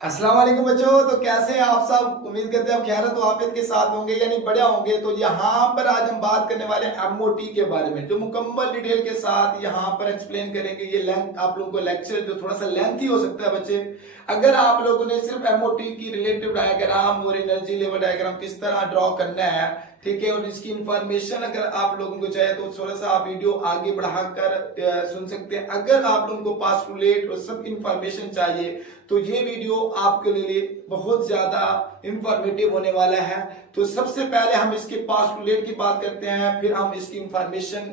अस्सलाम वालेकुम बच्चों। तो कैसे हैं आप सब? उम्मीद करते हैं आप खैरियत तो आफियत के साथ होंगे यानी बढ़िया होंगे। तो यहाँ पर आज हम बात करने वाले हैं एमओटी के बारे में, जो मुकम्मल डिटेल के साथ यहाँ पर एक्सप्लेन करेंगे। ये लेंथ आप लोगों को लेक्चर जो थोड़ा सा लेंथी हो सकता है बच्चे, अगर आप लोगों ने सिर्फ एमओटी की रिलेटिव डायग्राम और एनर्जी लेवल डायग्राम किस तरह ड्रॉ करना है, ठीक है, और इसकी इंफॉर्मेशन अगर आप लोगों को चाहिए तो थोड़ा सा आप वीडियो आगे बढ़ाकर सुन सकते हैं। अगर आप लोगों को पास्टुलेट और सब इंफॉर्मेशन चाहिए तो ये वीडियो आपके लिए बहुत ज्यादा इंफॉर्मेटिव होने वाला है। तो सबसे पहले हम इसके पास्टुलेट की बात करते हैं, फिर हम इसकी इंफॉर्मेशन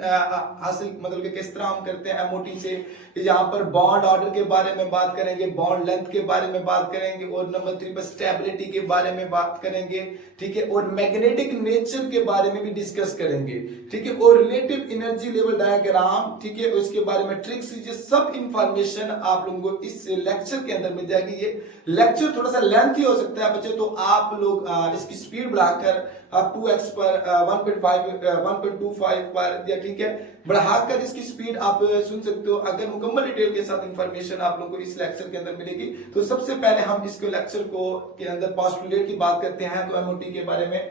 हासिल मतलब कि किस तरह हम करते हैं एमओटी से। यहाँ पर बॉन्ड ऑर्डर के बारे में बात करेंगे, बॉन्ड लेंथ के बारे में बात करेंगे, और नंबर 3 पर स्टेबिलिटी के बारे में बात करेंगे, ठीक है, और मैग्नेटिक नेचर के बारे में भी डिस्कस करेंगे, ठीक है, और रिलेटिव एनर्जी लेवल डायग्राम, ठीक है, उसके बारे में ट्रिक्स, ये सब इंफॉर्मेशन आप लोगों को इस लेक्चर के अंदर मिल जाएगी। ये लेक्चर थोड़ा सा लेंथी हो सकता है बच्चे, तो आप लोग इसकी स्पीड बढ़ाकर आप 2x पर 1.25 पर, या ठीक है, बढ़ाकर इसकी स्पीड आप सुन सकते हो। अगर मुकम्मल डिटेल के साथ इंफॉर्मेशन आप लोगों को इस लेक्चर के अंदर मिलेगी। तो सबसे पहले हम इसके लेक्चर को के अंदर पोस्टुलेट की बात करते हैं, तो एमओटी के बारे में।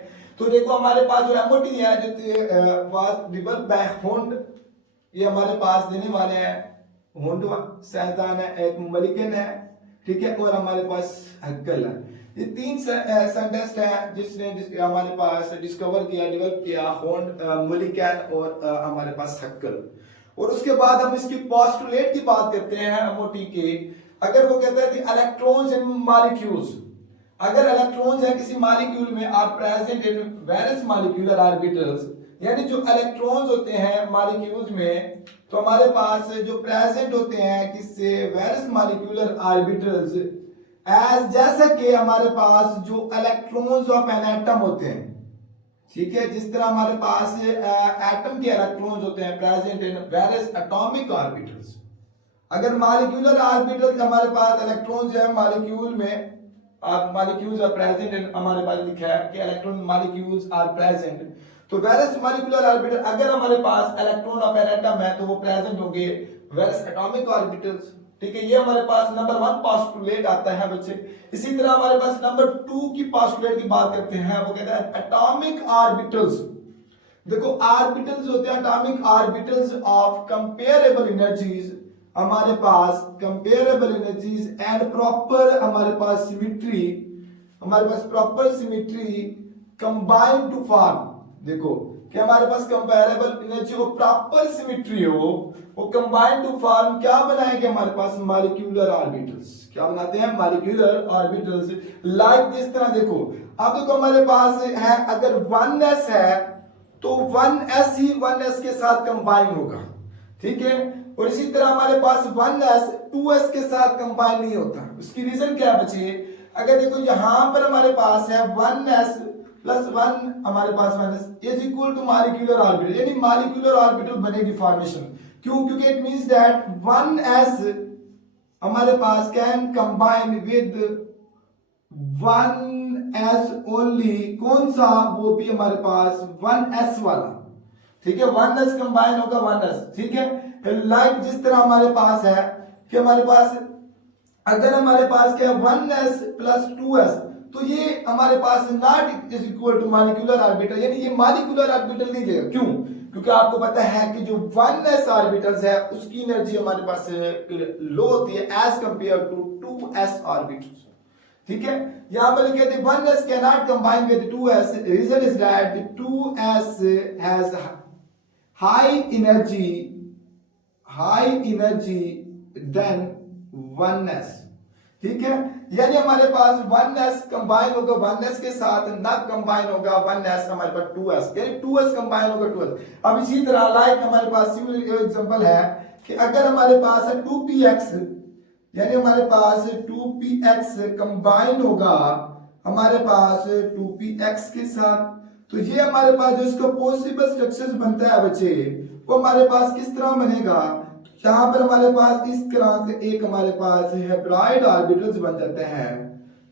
तो देखो हमारे पास जो एमओटी है जो वाज डिवेल्प्ड बाय होंड, ये हमारे पास देने वाले हैं होंड साइंसदान है, एक मलिकन है, ठीक है, और हमारे पास हक्कल है। ये तीन साइंटिस्ट हैं जिसने हमारे पास डिस्कवर किया, डेवलप किया, होंड, मलिकन और हमारे पास हक्कल। और उसके बाद हम इसकी पोस्टुलेट की बात करते हैं एमओटी के। अगर वो कहता है कि इलेक्ट्रॉन्स इन मॉलिक्यूल्स, अगर इलेक्ट्रॉन्स है किसी मॉलिक्यूल में are present in various molecular orbitals, यानी जो इलेक्ट्रॉन्स होते हैं मॉलिक्यूल्स में, तो हमारे पास जो प्रेजेंट होते हैं किससे वेरियस मॉलिक्यूलर ऑर्बिटल्स, एज जैसा कि हमारे पास जो इलेक्ट्रॉन्स ऑफ एन एटम होते हैं, ठीक है, जिस तरह हमारे पास एटम के इलेक्ट्रॉन्स होते हैं present in various atomic orbitals. अगर मॉलिक्यूलर ऑर्बिटल हमारे पास इलेक्ट्रॉन्स है मॉलिक्यूल में, मॉलिक्यूल्स आर प्रेजेंट इन, हमारे पास लिखा है कि इलेक्ट्रॉन मॉलिक्यूल्स आर प्रेजेंट, तो वेरियस मॉलिक्यूलर ऑर्बिटल, अगर हमारे पास इलेक्ट्रॉन ऑफ एन एटम है तो वो प्रेजेंट होंगे वेरियस एटॉमिक ऑर्बिटल्स, ठीक है। ये हमारे पास नंबर 1 पोस्टुलेट आता है बच्चे। इसी तरह हमारे पास नंबर 2 की पोस्टुलेट की बात करते हैं, वो कहता है एटॉमिक ऑर्बिटल्स। देखो ऑर्बिटल्स होते हैं atomic orbitals of comparable energies, हमारे पास कंपेरेबल एनर्जीज एंड प्रॉपर हमारे पास सिमेट्री, हमारे पास proper symmetry combine to form. देखो कि हमारे पास कंपेरेबल एनर्जी हो, प्रॉपर सिमेट्री हो, वो कंबाइन टू फॉर्म क्या बनाएंगे हमारे पास मॉलिक्यूलर ऑर्बिटल्स। क्या बनाते हैं? Molecular orbitals. लाइक जिस तरह देखो, अब देखो हमारे पास है अगर 1s है तो 1s ही 1s के साथ कंबाइन होगा, ठीक है, और इसी तरह हमारे पास 1s 2s के साथ कंबाइन नहीं होता। उसकी रीजन क्या है बच्चे? अगर देखो यहां पर हमारे पास है 1s प्लस 1, हमारे पास 1s is equal to molecular orbital, यानी मॉलिक्यूलर ऑर्बिटल बनेगी फॉर्मेशन। क्यों? क्योंकि इट मींस दैट 1s हमारे पास can combine with 1s only, कौन सा? वो भी हमारे पास 1s वाला, ठीक है, 1s कंबाइन होगा 1s, ठीक है। लाइक जिस तरह हमारे पास है कि हमारे पास अगर हमारे पास क्या 1s प्लस 2s, तो ये हमारे पास not is equal to molecular orbital, यानी ये मॉलिक्यूलर ऑर्बिटल नहीं देगा। क्यों? क्योंकि आपको पता है कि जो 1s ऑर्बिटल्स है उसकी एनर्जी हमारे पास लो होती है as compare to 2s orbitals, ठीक है। यहां पर लिखे थे 1s cannot combine with 2s, reason is that 2s has high energy than 1s, ठीक है, यानी हमारे पास 1s कंबाइन होगा 1s के साथ, ना कंबाइन होगा 1s हमारे पास 2s, यानी 2s कंबाइन होगा 2s। अब इसी तरह लाइक हमारे पास सिमिलर एग्जांपल है कि अगर हमारे पास है 2px, यानी हमारे पास 2px कंबाइन होगा हमारे पास 2px के साथ, तो ये हमारे पास जो इसका पॉसिबल स्ट्रक्चर्स बनता है बच्चे, वो हमारे पास किस तरह बनेगा? यहाँ पर हमारे पास इस तरह से एक हमारे पास हेब्राइड ऑर्बिटल्स बन जाते हैं।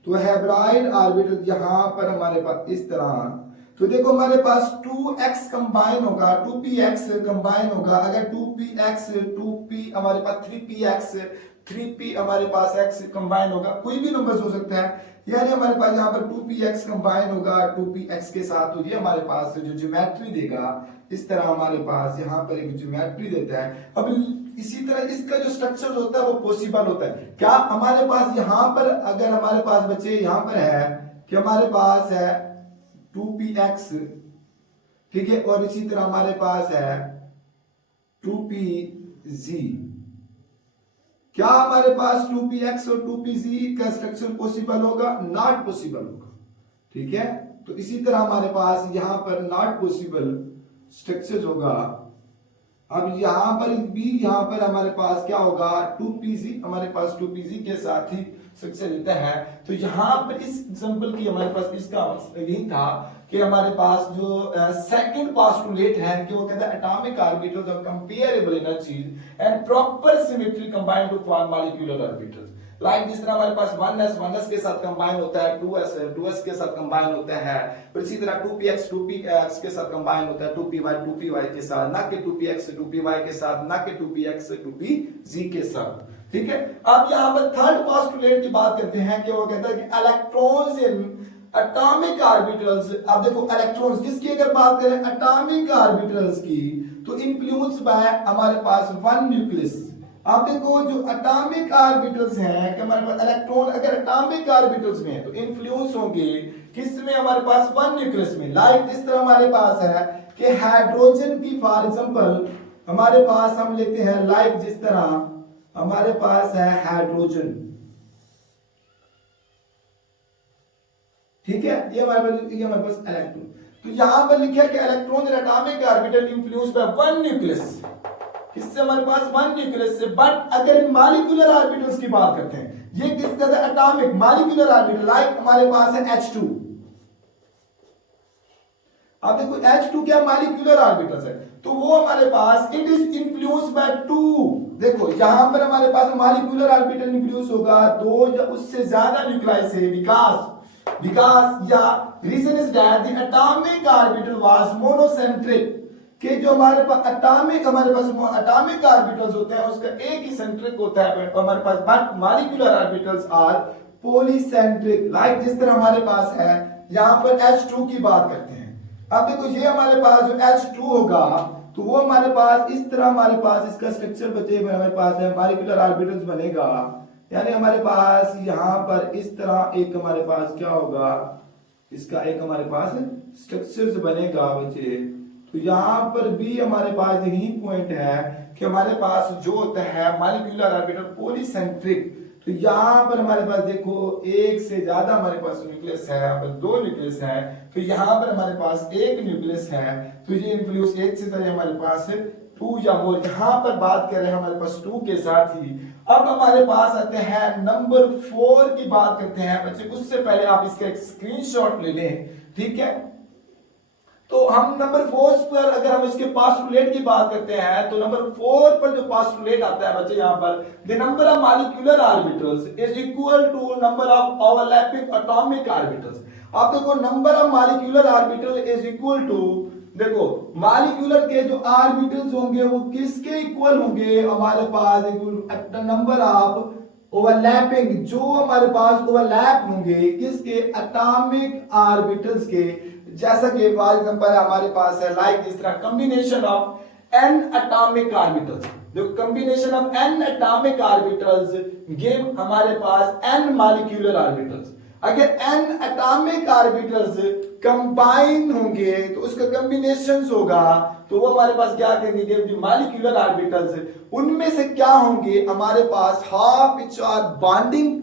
तो हेब्राइड ऑर्बिटल यहाँ पर हमारे पास इस तरह, तो देखो हमारे पास 2x कंबाइन होगा 2px कंबाइन होगा, अगर 2px 2p हमारे पास 3px 3p हमारे पास x कंबाइन होगा, कोई भी नंबर हो सकता है, यानी हमारे पास यहाँ पर 2px कंबाइन होगा 2px के साथ, तो ये हमारे पास जो ज्योमेट्री देगा इस तरह हमारे पास यहाँ पर एक ज्योमेट्री देता है। अब इसी तरह इसका जो स्ट्रक्चर होता है वो पॉसिबल होता है। क्या हमारे पास यहाँ पर अगर हमारे पास बच्चे यहाँ पर है कि हमारे पास है 2px, ठीक है, और इसी तरह हमारे पास है 2pz, क्या हमारे पास 2px और 2pz का स्ट्रक्चर पॉसिबल होगा? नॉट पॉसिबल होगा, ठीक है। तो इसी तरह हमारे पास यहां पर नॉट पॉसिबल स्ट्रक्चर होगा। अब यहां पर भी यहां पर हमारे पास क्या होगा? 2pz हमारे पास 2pz के साथ ही स्ट्रक्चर देता है। तो यहां पर इस एग्जांपल की हमारे पास इसका यही था कि हमारे पास जो सेकंड पोस्टुलेट है कि वो कहता है atomic orbitals of comparable energies and proper symmetry combine to form molecular orbitals. Like जिस तरह हमारे पास 1s के साथ कंबाइन होता है, 2s के साथ कंबाइन होता है, और इसी तरह 2px के साथ कंबाइन होता है 2py के साथ, ना कि 2px 2py के साथ, ना कि 2px 2pz के साथ, ठीक है। अब यहाँ पर थर्ड पोस्टुलेट की बात करते हैं कि वो कहता है कि इलेक्ट्रॉन्स इन एटॉमिक ऑर्बिटल्स। अब देखो इलेक्ट्रॉन्स किसकी अगर बात करें एटॉमिक ऑर्बिटल्स की, तो इन्फ्लुएंस बाय हमारे पास वन न्यूक्लियस। अब देखो जो एटॉमिक ऑर्बिटल्स हैं कि हमारे पास इलेक्ट्रॉन अगर एटॉमिक ऑर्बिटल्स में है तो इन्फ्लुएंस होंगे किस में? हमारे पास वन न्यूक्लियस में। लाइक जिस तरह हमारे पास है कि हाइड्रोजन की फॉर एग्जांपल हमारे पास हम लेते हैं, लाइक जिस तरह हमारे पास है हाइड्रोजन, ठीक है, ये हमारे पास इलेक्ट्रॉन। तो यहां पर लिखा है कि electron in atomic orbital influence by one nucleus, किससे? हमारे पास वन न्यूक्लियस से। बट अगर इन मॉलिक्यूलर ऑर्बिटल्स की बात करते हैं, ये किस तरह एटॉमिक मॉलिक्यूलर ऑर्बिटल, लाइक हमारे पास है H2। अब देखो H2 क्या मॉलिक्यूलर ऑर्बिटल्स है, तो वो हमारे पास it is influence by two. देखो यहां पर हमारे पास मॉलिक्यूलर ऑर्बिटल इन्फ्लुएंस होगा दो या उससे ज्यादा न्यूक्लियस से, बिकॉज या reason is that the atomic orbital was monocentric, कि जो हमारे पास एटॉमिक ऑर्बिटल्स होते हैं उसका एक ही सेंट्रिक होता है, हमारे पास but molecular orbitals are polycentric. Like जिस तरह हमारे पास है यहां पर H2 की बात करते हैं। अब देखो ये हमारे पास जो H2 होगा तो वो हमारे पास इस तरह हमारे पास इसका स्ट्रक्चर बचे हुए हमारे पास है, मॉलिक्यूलर ऑर्बिटल्स बनेगा, यानी हमारे पास यहां पर इस तरह एक हमारे पास क्या होगा, इसका एक हमारे पास स्ट्रक्चर्स बनेगा बच्चे। तो यहां पर भी हमारे पास यही पॉइंट है कि हमारे पास जो होता है मॉलिक्यूलर ऑर्बिटल पॉलीसेंट्रिक। तो यहां पर हमारे पास देखो एक से ज्यादा हमारे पास न्यूक्लियस है, यहाँ पर दो न्यूक्लियस है, तो यहां पर हमारे पास एक न्यूक्लियस है, तो ये इन्फ्लुएंस एक से ज्यादा हमारे पास टू या मोर, यहां पर बात कर रहे हैं हमारे पास टू के साथ ही। अब हमारे पास आते हैं नंबर 4 की बात करते हैं बच्चे, उससे पहले आप इसका एक स्क्रीनशॉट ले लें, ठीक है। तो हम नंबर 4 पर अगर हम इसके पोस्टुलेट की बात करते हैं तो नंबर 4 पर जो पोस्टुलेट आता है बच्चे यहाँ पर, the number of molecular orbitals is equal to number of overlapping atomic orbitals. आप देखो number of molecular orbital is equal to, देखो मॉलिक्यूलर के जो ऑर्बिटल्स होंगे वो किसके इक्वल होंगे? हमारे पास नंबर ऑफ ओवरलैपिंग, जो हमारे पास ओवरलैप होंगे किसके? एटॉमिक ऑर्बिटल्स के। जैसा कि फॉर एग्जांपल हमारे पास है लाइक इस तरह combination of n atomic orbitals, जो combination of n atomic orbitals give हमारे पास n मॉलिक्यूलर ऑर्बिटल्स। अगर n एटॉमिक ऑर्बिटल्स कंबाइन होंगे तो उसका कॉम्बिनेशंस होगा, तो वो हमारे पास क्या करेंगे? जो मॉलिक्यूलर ऑर्बिटल्स उनमें से क्या होंगे हमारे पास? हाफ विच आर बॉन्डिंग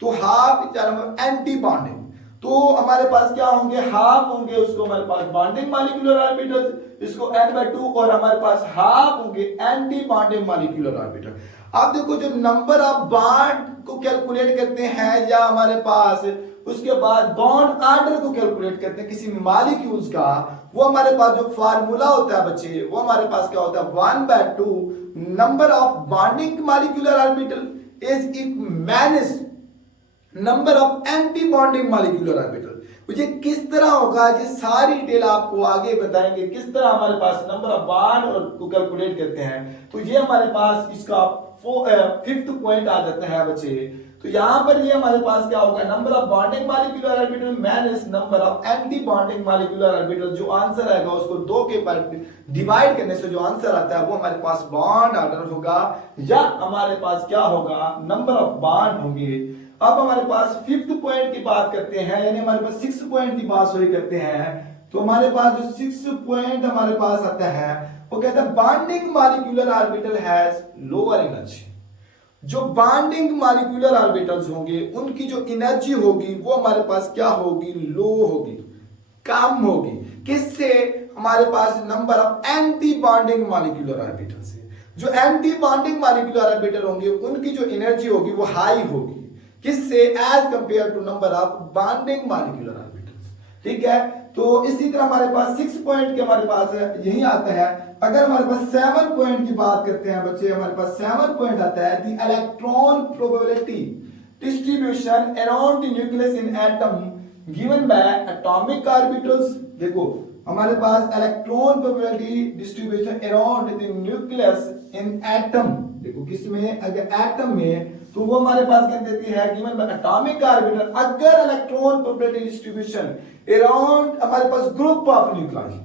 तो half which are anti bonding. तो हमारे पास क्या होंगे? हाफ होंगे उसको हमारे पास बॉन्डिंग मॉलिक्यूलर ऑर्बिटल्स, इसको n/2, और हमारे पास हाफ होंगे एंटी बॉन्डिंग मॉलिक्यूलर ऑर्बिटल। अब देखो जो नंबर ऑफ बॉन्ड को कैलकुलेट करते हैं या हमारे पास उसके बाद बॉन्ड ऑर्डर को कैलकुलेट करते हैं किसी मॉलिक्यूल्स का, वो हमारे पास जो फार्मूला होता है बच्चे वो हमारे पास क्या होता है? 1/2 number of bonding molecular orbital is minus number of anti bonding molecular orbital. मुझे किस तरह होगा ये सारी डिटेल आपको आगे बताएंगे, किस तरह हमारे पास नंबर ऑफ बॉन्ड और को कैलकुलेट करते हैं। तो ये हमारे पास इसका फिफ्थ पॉइंट आ जाता है बच्चे। तो यहाँ पर ये हमारे पास क्या होगा, number of bonding molecular orbital minus number of anti bonding molecular orbital. जो आंसर आएगा उसको दो के पार्ट डिवाइड करने से जो आंसर आता है वो हमारे पास बॉन्ड ऑर्डर होगा, या हमारे पास क्या होगा, नंबर ऑफ बॉन्ड होंगे। अब हमारे पास फिफ्थ पॉइंट की बात करते हैं, यानी हमारे पास सिक्स पॉइंट की बात सॉरी करते हैं। तो हमारे पास जो सिक्स पॉइंट हमारे पास आता है वो कहता है bonding molecular orbital has lower energy. जो बॉन्डिंग मॉलिक्यूलर ऑर्बिटल्स होंगे उनकी जो एनर्जी होगी वो हमारे पास क्या होगी, लो होगी, कम होगी। किससे, हमारे पास number of anti bonding molecular orbital से। जो एंटी बॉन्डिंग मॉलिक्यूलर ऑर्बिटल होंगे उनकी जो एनर्जी होगी वो हाई होगी, किससे, as compare to number of bonding molecular orbitals. ठीक है, तो इसी तरह हमारे पास सिक्स पॉइंट के हमारे पास यही आता है। अगर हमारे पास सेवन पॉइंट की बात करते हैं बच्चे, हमारे पास सेवन पॉइंट आता है the electron probability distribution around the nucleus in atom given by atomic orbitals. देखो हमारे पास electron probability distribution around the nucleus in atom, देखो किसमें, अगर एटम में, तो वो हमारे पास क्या देती है, गिवन बाय एटॉमिक ऑर्बिटल। अगर इलेक्ट्रॉन प्रोबेबिलिटी डिस्ट्रीब्यूशन अराउंड हमारे पास ग्रुप ऑफ न्यूक्लाई,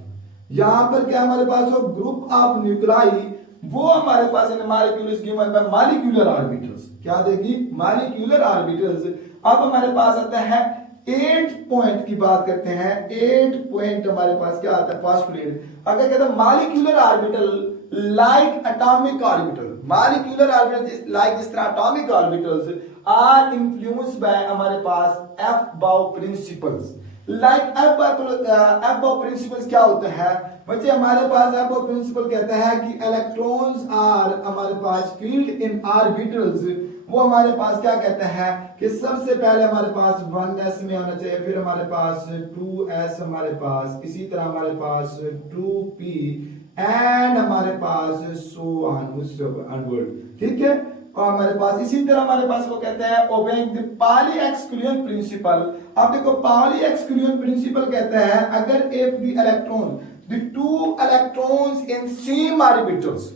यहां पर क्या हमारे पास हो, ग्रुप ऑफ न्यूक्लाई, वो हमारे पास in molecules given by molecular orbitals, क्या देगी, मॉलिक्यूलर ऑर्बिटल्स। अब हमारे पास आता है 8 पॉइंट की बात करते हैं। 8 पॉइंट हमारे पास क्या आता है, पोस्टुलेट। अगर कहते हैं molecular orbital like atomic orbital, molecular orbital like जिस तरह atomic orbitals are influenced by हमारे पास Aufbau principles. Like Aufbau principles क्या होता है बच्चे, हमारे पास एफबाउ प्रिंसिपल कहता है कि इलेक्ट्रॉन्स आर हमारे पास फील्ड इन ऑर्बिटल्स। वो हमारे पास क्या कहता है कि सबसे पहले हमारे पास 1s में होना चाहिए, फिर हमारे पास 2s हमारे पास, इसी तरह हमारे पास 2p एंड हमारे पास सो ऑनवर्ड। ठीक है, और हमारे पास इसी तरह हमारे पास वो कहते हैं obeying the Pauli exclusion principle. अब देखो पाउली एक्सक्लूजन प्रिंसिपल कहता है अगर if the electron the two electrons in same orbitals,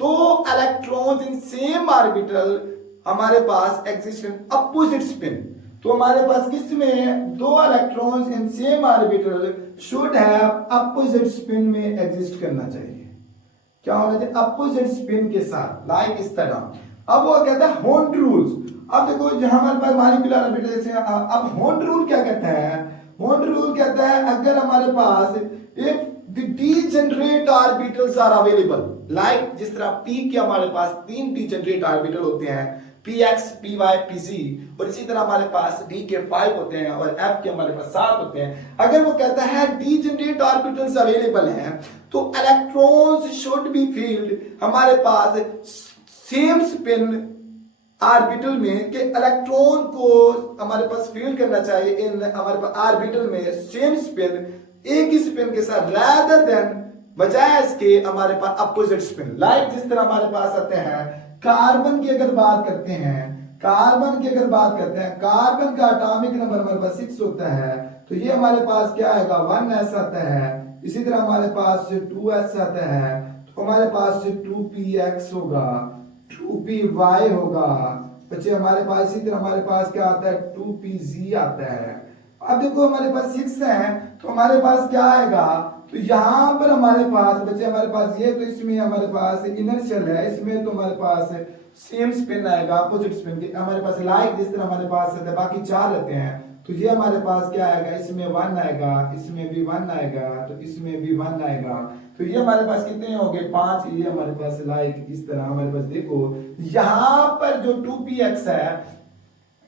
दो इलेक्ट्रॉन्स इन सेम ऑर्बिटल हमारे पास एग्जिस्ट इन अपोजिट स्पिन। तो हमारे पास किसमें, दो electrons in same orbital should have opposite spin में एग्जिस्ट करना चाहिए। क्या होना चाहिए, अपोजिट स्पिन के साथ, लाइक इस तरह। अब वो कहता है होल्ड रूल्स। अब देखो जहां हमारे पास मॉलिक्यूलर ऑर्बिटल जैसे, अब होल्ड रूल क्या कहता है, होल्ड रूल कहता है अगर हमारे पास if the degenerate orbitals are available, like जिस तरह p के हमारे पास 3 डीजेनरेट ऑर्बिटल होते हैं, px, py, pz, और इसी तरह हमारे पास d के 5 होते हैं और f के हमारे पास 7 होते हैं। अगर वो कहता है डीजेनरेट ऑर्बिटल्स अवेलेबल हैं तो इलेक्ट्रॉन्स शुड बी फील्ड हमारे पास सेम स्पिन ऑर्बिटल में, कि इलेक्ट्रॉन को हमारे पास फील्ड करना चाहिए इन हमारे पास ऑर्बिटल में सेम स्पिन, एक ही स्पिन के साथ, रादर देन बजाय इसके हमारे पास अपोजिट स्पिन। लाइक जिस तरह हमारे पास आते हैं कार्बन की अगर बात करते हैं, कार्बन की अगर बात करते हैं, कार्बन का एटॉमिक नंबर हमारे पास 6 होता है, तो ये हमारे पास क्या आएगा, 1s आता है। इसी तरह हमारे पास 2s आता है, तो हमारे पास 2px होगा, 2py होगा। बच्चे हमारे पास इसी तरह हमारे पास क्या आता है, 2pz आता है। अब देखो हमारे पास 6 है तो हमारे पास क्या आएगा, तो यहां पर हमारे पास बच्चे हमारे पास ये, तो इसमें हमारे पास इनर्शियल है, इसमें तो हमारे पास सेम स्पिन आएगा अपोजिट स्पिन के हमारे पास, लाइक जिस तरह हमारे पास रहता है, बाकी 4 रहते हैं। तो ये हमारे पास क्या आएगा, इसमें 1 आएगा, इसमें भी 1 आएगा, तो इसमें भी 1 आएगा। तो ये हमारे पास कितने हो गए, 5। ये हमारे पास लाइक इस तरह हमारे पास देखो यहां पर जो 2px है,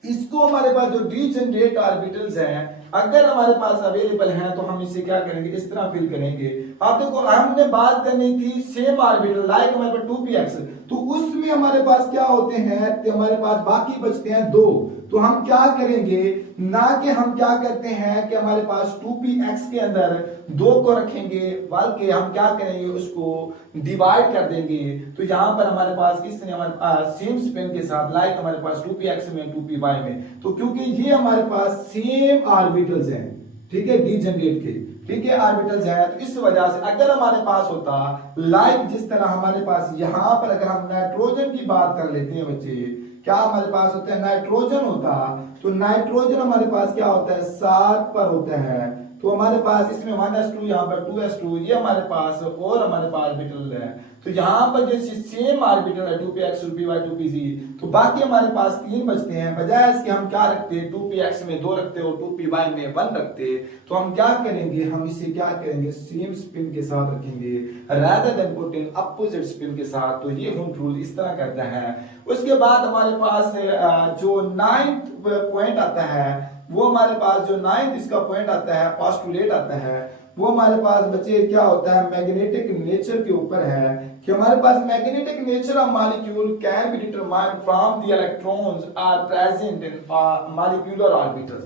इसको हमारे पास जो डीजेनरेट ऑर्बिटल्स हैं अगर हमारे पास अवेलेबल हैं तो हम इसे क्या करेंगे, इस तरह फिल करेंगे। अब देखो हमने बात करनी थी सेम ऑर्बिटल, लाइक हमारे पास 2px, तो उसमें हमारे पास क्या होते हैं, तो हमारे पास बाकी बचते हैं 2। तो हम क्या करेंगे, ना कि हम क्या करते हैं कि हमारे पास 2px के अंदर 2 को रखेंगे, बल्कि हम क्या करेंगे, उसको डिवाइड कर देंगे। तो यहां पर हमारे पास किसने, हमारे पास सेम स्पिन के साथ, लाइक हमारे पास 2px में 2py में, तो क्योंकि ये हमारे पास सेम ऑर्बिटल्स हैं, ठीक है, डीजेनरेट के, ठीक है, ऑर्बिटल्स है। तो इस वजह से अगर हमारे पास होता लाइक जिस तरह हमारे पास यहाँ पर अगर हम नाइट्रोजन की बात कर लेते हैं बच्चे, क्या हमारे पास होता है नाइट्रोजन होता, तो नाइट्रोजन हमारे पास क्या होता है 7 पर होता है। तो हमारे पास इसमें 1s2 यहाँ पर 2s2 ये हमारे पास और हमारे पास ऑर्बिटल है। तो यहाँ पर जैसे सेम ऑर्बिटल है 2px 2py 2pz, तो बाकी हमारे पास 3 बचते हैं। बजाय इसके हम क्या रखते हैं 2px में 2 रखते हो 2py में 1 रखते, तो हम क्या करेंगे, हम इसे क्या करेंगे सेम स्पिन के साथ रखेंगे rather than put in opposite spin के साथ। तो ये हुंट रूल इस तरह कहता है। उसके बाद हमारे पास जो 9th पॉइंट आता है, वो हमारे पास जो 9th इसका पॉइंट आता है पोस्टुलेट आता है, वो हमारे पास बच्चे क्या होता है मैग्नेटिक नेचर के ऊपर है कि हमारे पास magnetic nature of molecule can be determined from the electrons are present in molecular orbitals,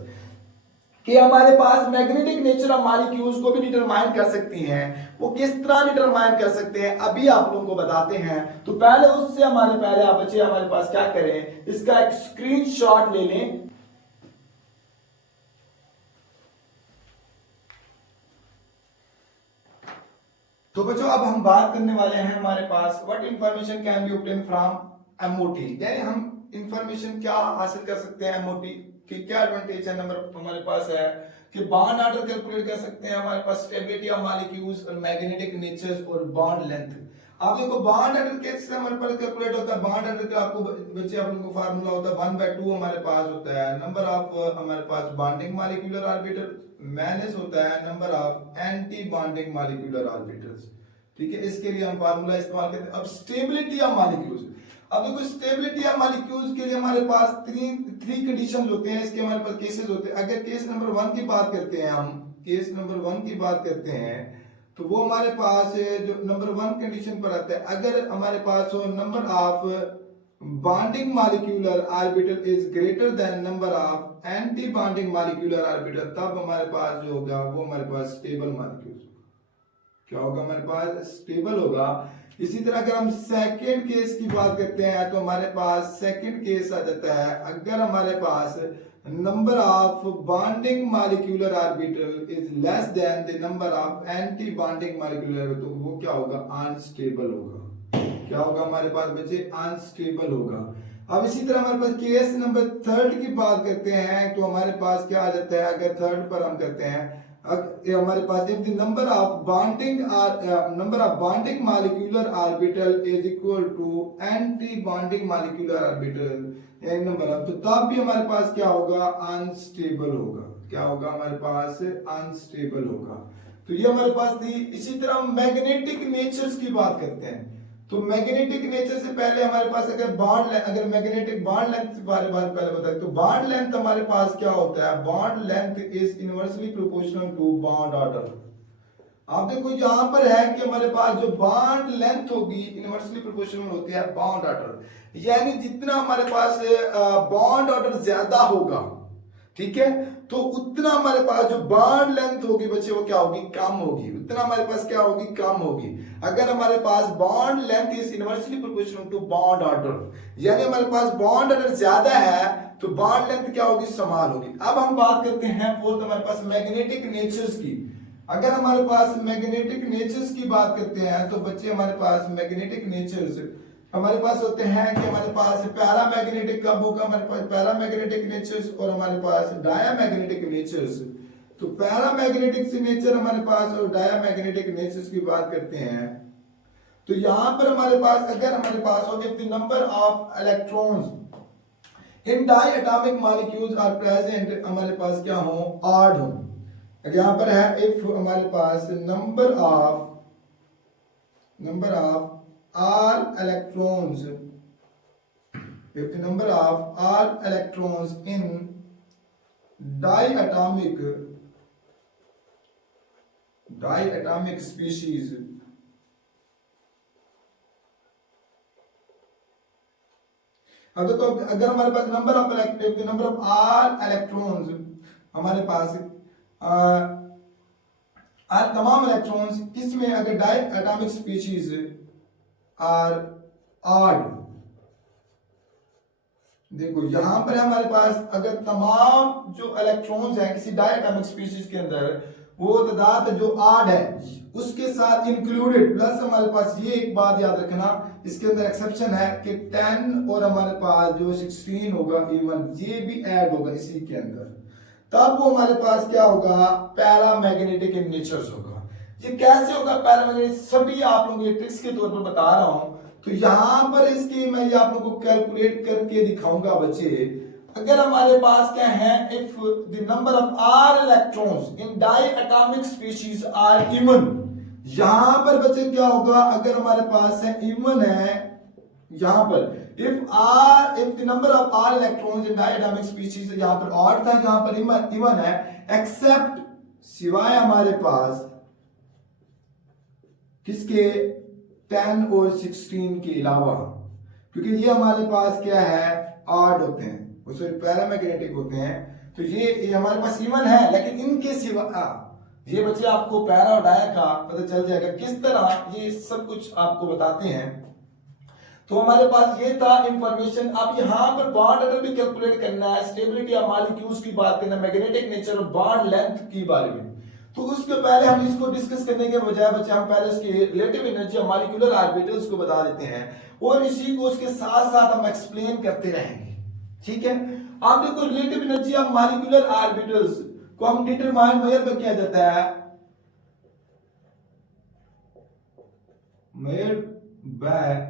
कि हमारे पास मैग्नेटिक नेचर ऑफ मॉलिक्यूल्स को भी डिटरमाइन कर सकती हैं। वो किस तरह डिटरमाइन कर सकते हैं अभी आप लोगों को बताते हैं। तो पहले उससे हमारे पहले आप बच्चे हमारे पास क्या करें, इसका एक स्क्रीनशॉट ले लें। तो बच्चों अब हम बात करने वाले हैं हमारे पास what information can be obtain from MOT, यानी हम इंफॉर्मेशन क्या हासिल कर सकते हैं एमओटी कि क्या एडवांटेज है। नंबर हमारे पास है कि बॉन्ड ऑर्डर कैलकुलेट कर सकते हैं, हमारे पास स्टेबिलिटी ऑफ मॉलिक्यूल्स और मैग्नेटिक नेचर्स और बॉन्ड लेंथ। आप देखो बॉन्ड ऑर्डर कैसे हमारे पास कैलकुलेट होता है, बॉन्ड ऑर्डर का आपको बच्चे आप लोगों को फार्मूला होता है 1/2 हमारे पास होता है नंबर ऑफ हमारे पास बॉन्डिंग मॉलिक्यूलर ऑर्बिटल माइनस होता है number of anti bonding molecular orbitals. ठीक है, इसके लिए हम फार्मूला इस्तेमाल करते हैं। अब स्टेबिलिटी ऑफ मॉलिक्यूल्स, अब देखो स्टेबिलिटी ऑफ मॉलिक्यूल्स के लिए हमारे पास थ्री कंडीशंस होते हैं, इसके हमारे पास केसेस होते हैं। अगर केस नंबर 1 की बात करते हैं, हम केस नंबर 1 की बात करते हैं, तो वो हमारे पास जो नंबर 1 कंडीशन पर आता है, अगर हमारे पास हो number of bonding molecular orbital is greater than number of anti bonding molecular orbital, तब हमारे पास जो होगा वो हमारे पास स्टेबल मॉलिक्यूल्स क्या होगा, हमारे पास स्टेबल होगा। इसी तरह अगर हम सेकंड केस की बात करते हैं, तो हमारे पास सेकंड केस आ जाता है अगर हमारे पास number of bonding molecular orbital is less than the number of anti bonding molecular, तो वो क्या होगा अनस्टेबल होगा। क्या होगा हमारे पास बच्चे अनस्टेबल होगा। अब इसी तरह हमारे पास केस नंबर 3 की बात करते हैं, तो हमारे पास क्या आ जाता है, अगर 3 पर हम करते हैं हमारे पास if the number of bonding molecular orbital is equal to anti bonding molecular orbital number of, तो तब भी हमारे पास क्या होगा अनस्टेबल होगा। क्या होगा हमारे पास अनस्टेबल होगा। तो ये हमारे पास थी। इसी तरह हम मैग्नेटिक नेचर्स की बात करते हैं, तो मैग्नेटिक नेचर से पहले हमारे पास अगर मैग्नेटिक बॉन्ड लेंथ के बारे में पहले बताएं, तो बॉन्ड लेंथ हमारे पास क्या होता है, bond length is inversely proportional to bond order. आप देखो यहां पर है कि हमारे पास जो बॉन्ड लेंथ होगी इनवर्सली प्रोपोर्शनल होती है बॉन्ड ऑर्डर, यानी जितना हमारे पास बॉन्ड ऑर्डर ज्यादा होगा, ठीक है, तो उतना हमारे पास जो बॉन्ड लेंथ होगी बच्चे वो क्या होगी कम होगी, उतना हमारे पास क्या होगी कम होगी। अगर हमारे पास bond length is inversely proportional to bond order, यानी हमारे पास बॉन्ड ऑर्डर ज्यादा है तो बॉन्ड लेंथ क्या होगी समान होगी। अब हम बात करते हैं फोर्थ हमारे पास मैग्नेटिक नेचर्स की। अगर हमारे पास मैग्नेटिक नेचर्स की बात करते हैं, तो बच्चे हमारे पास मैग्नेटिक नेचर्स हमारे पास होते हैं कि हमारे पास पैरामैग्नेटिक कब होगा, हमारे पास पैरामैग्नेटिक नेचर्स और हमारे पास डायामैग्नेटिक नेचर्स। तो पैरामैग्नेटिक नेचर हमारे पास और डायामैग्नेटिक नेचर्स की बात करते हैं, तो यहां पर हमारे पास अगर हमारे पास हो if the number of electrons in diatomic molecules are present, हमारे पास क्या हो ऑड हो। यहां पर है इफ हमारे पास number of all electrons, if the number of all electrons in diatomic species अब देखो अगर हमारे पास नंबर ऑफ ऑल इलेक्ट्रॉन्स हमारे पास तमाम इलेक्ट्रॉन्स इसमें अगर डायटोमिक स्पीशीज आर ऑड, देखो यहां पर हमारे पास अगर तमाम जो इलेक्ट्रॉन्स हैं किसी डायटोमिक स्पीशीज के अंदर वो तादाद जो आड है उसके साथ इंक्लूडेड प्लस हमारे पास ये एक बात याद रखना, इसके अंदर एक्सेप्शन है कि 10 और हमारे पास जो 16 होगा इवन ये भी ऐड होगा इसी के अंदर, तब वो हमारे पास क्या होगा, पैरामैग्नेटिक इन नेचर होगा। ये कैसे होगा पैरामैग्नेटिक, सभी आप लोगों को ट्रिक्स के तौर पर बता रहा हूं। तो यहां पर इसकी मैं ये आप लोगों को कैलकुलेट करके दिखाऊंगा बच्चे। अगर हमारे पास क्या है, if the number of are electrons in diatomic species are even, यहां पर बच्चे क्या होगा, अगर हमारे पास है इवन है, यहां पर if the number of r electrons in diatomic species, यहां पर ऑड था, यहां पर इवन है, एक्सेप्ट सिवाय हमारे पास किसके, 10 और 16 के अलावा, क्योंकि ये हमारे पास क्या है, ऑड होते हैं, वो सॉरी पैरामैग्नेटिक होते हैं। तो ये हमारे पास इवन है, लेकिन इनके सिवा ये बच्चे आपको पैरा और डाया का पता चल जाएगा किस तरह ये सब कुछ आपको बताते हैं। तो हमारे पास ये था इंफॉर्मेशन। अब यहां पर बॉन्ड ऑर्डर भी कैलकुलेट करना है, स्टेबिलिटी ऑफ मॉलिक्यूल्स की बात करना, मैग्नेटिक नेचर और बॉन्ड लेंथ के बारे में। तो उसके पहले हम इसको डिस्कस करने के बजाय बच्चे हम पहले इसकी relative energy of molecular orbitals को बता देते हैं और इसी को उसके साथ साथ हम एक्सप्लेन करते रहेंगे, ठीक है। आप देखो relative energy of molecular orbitals को हम डिटरमाइन मेजर किया जाता है, measure by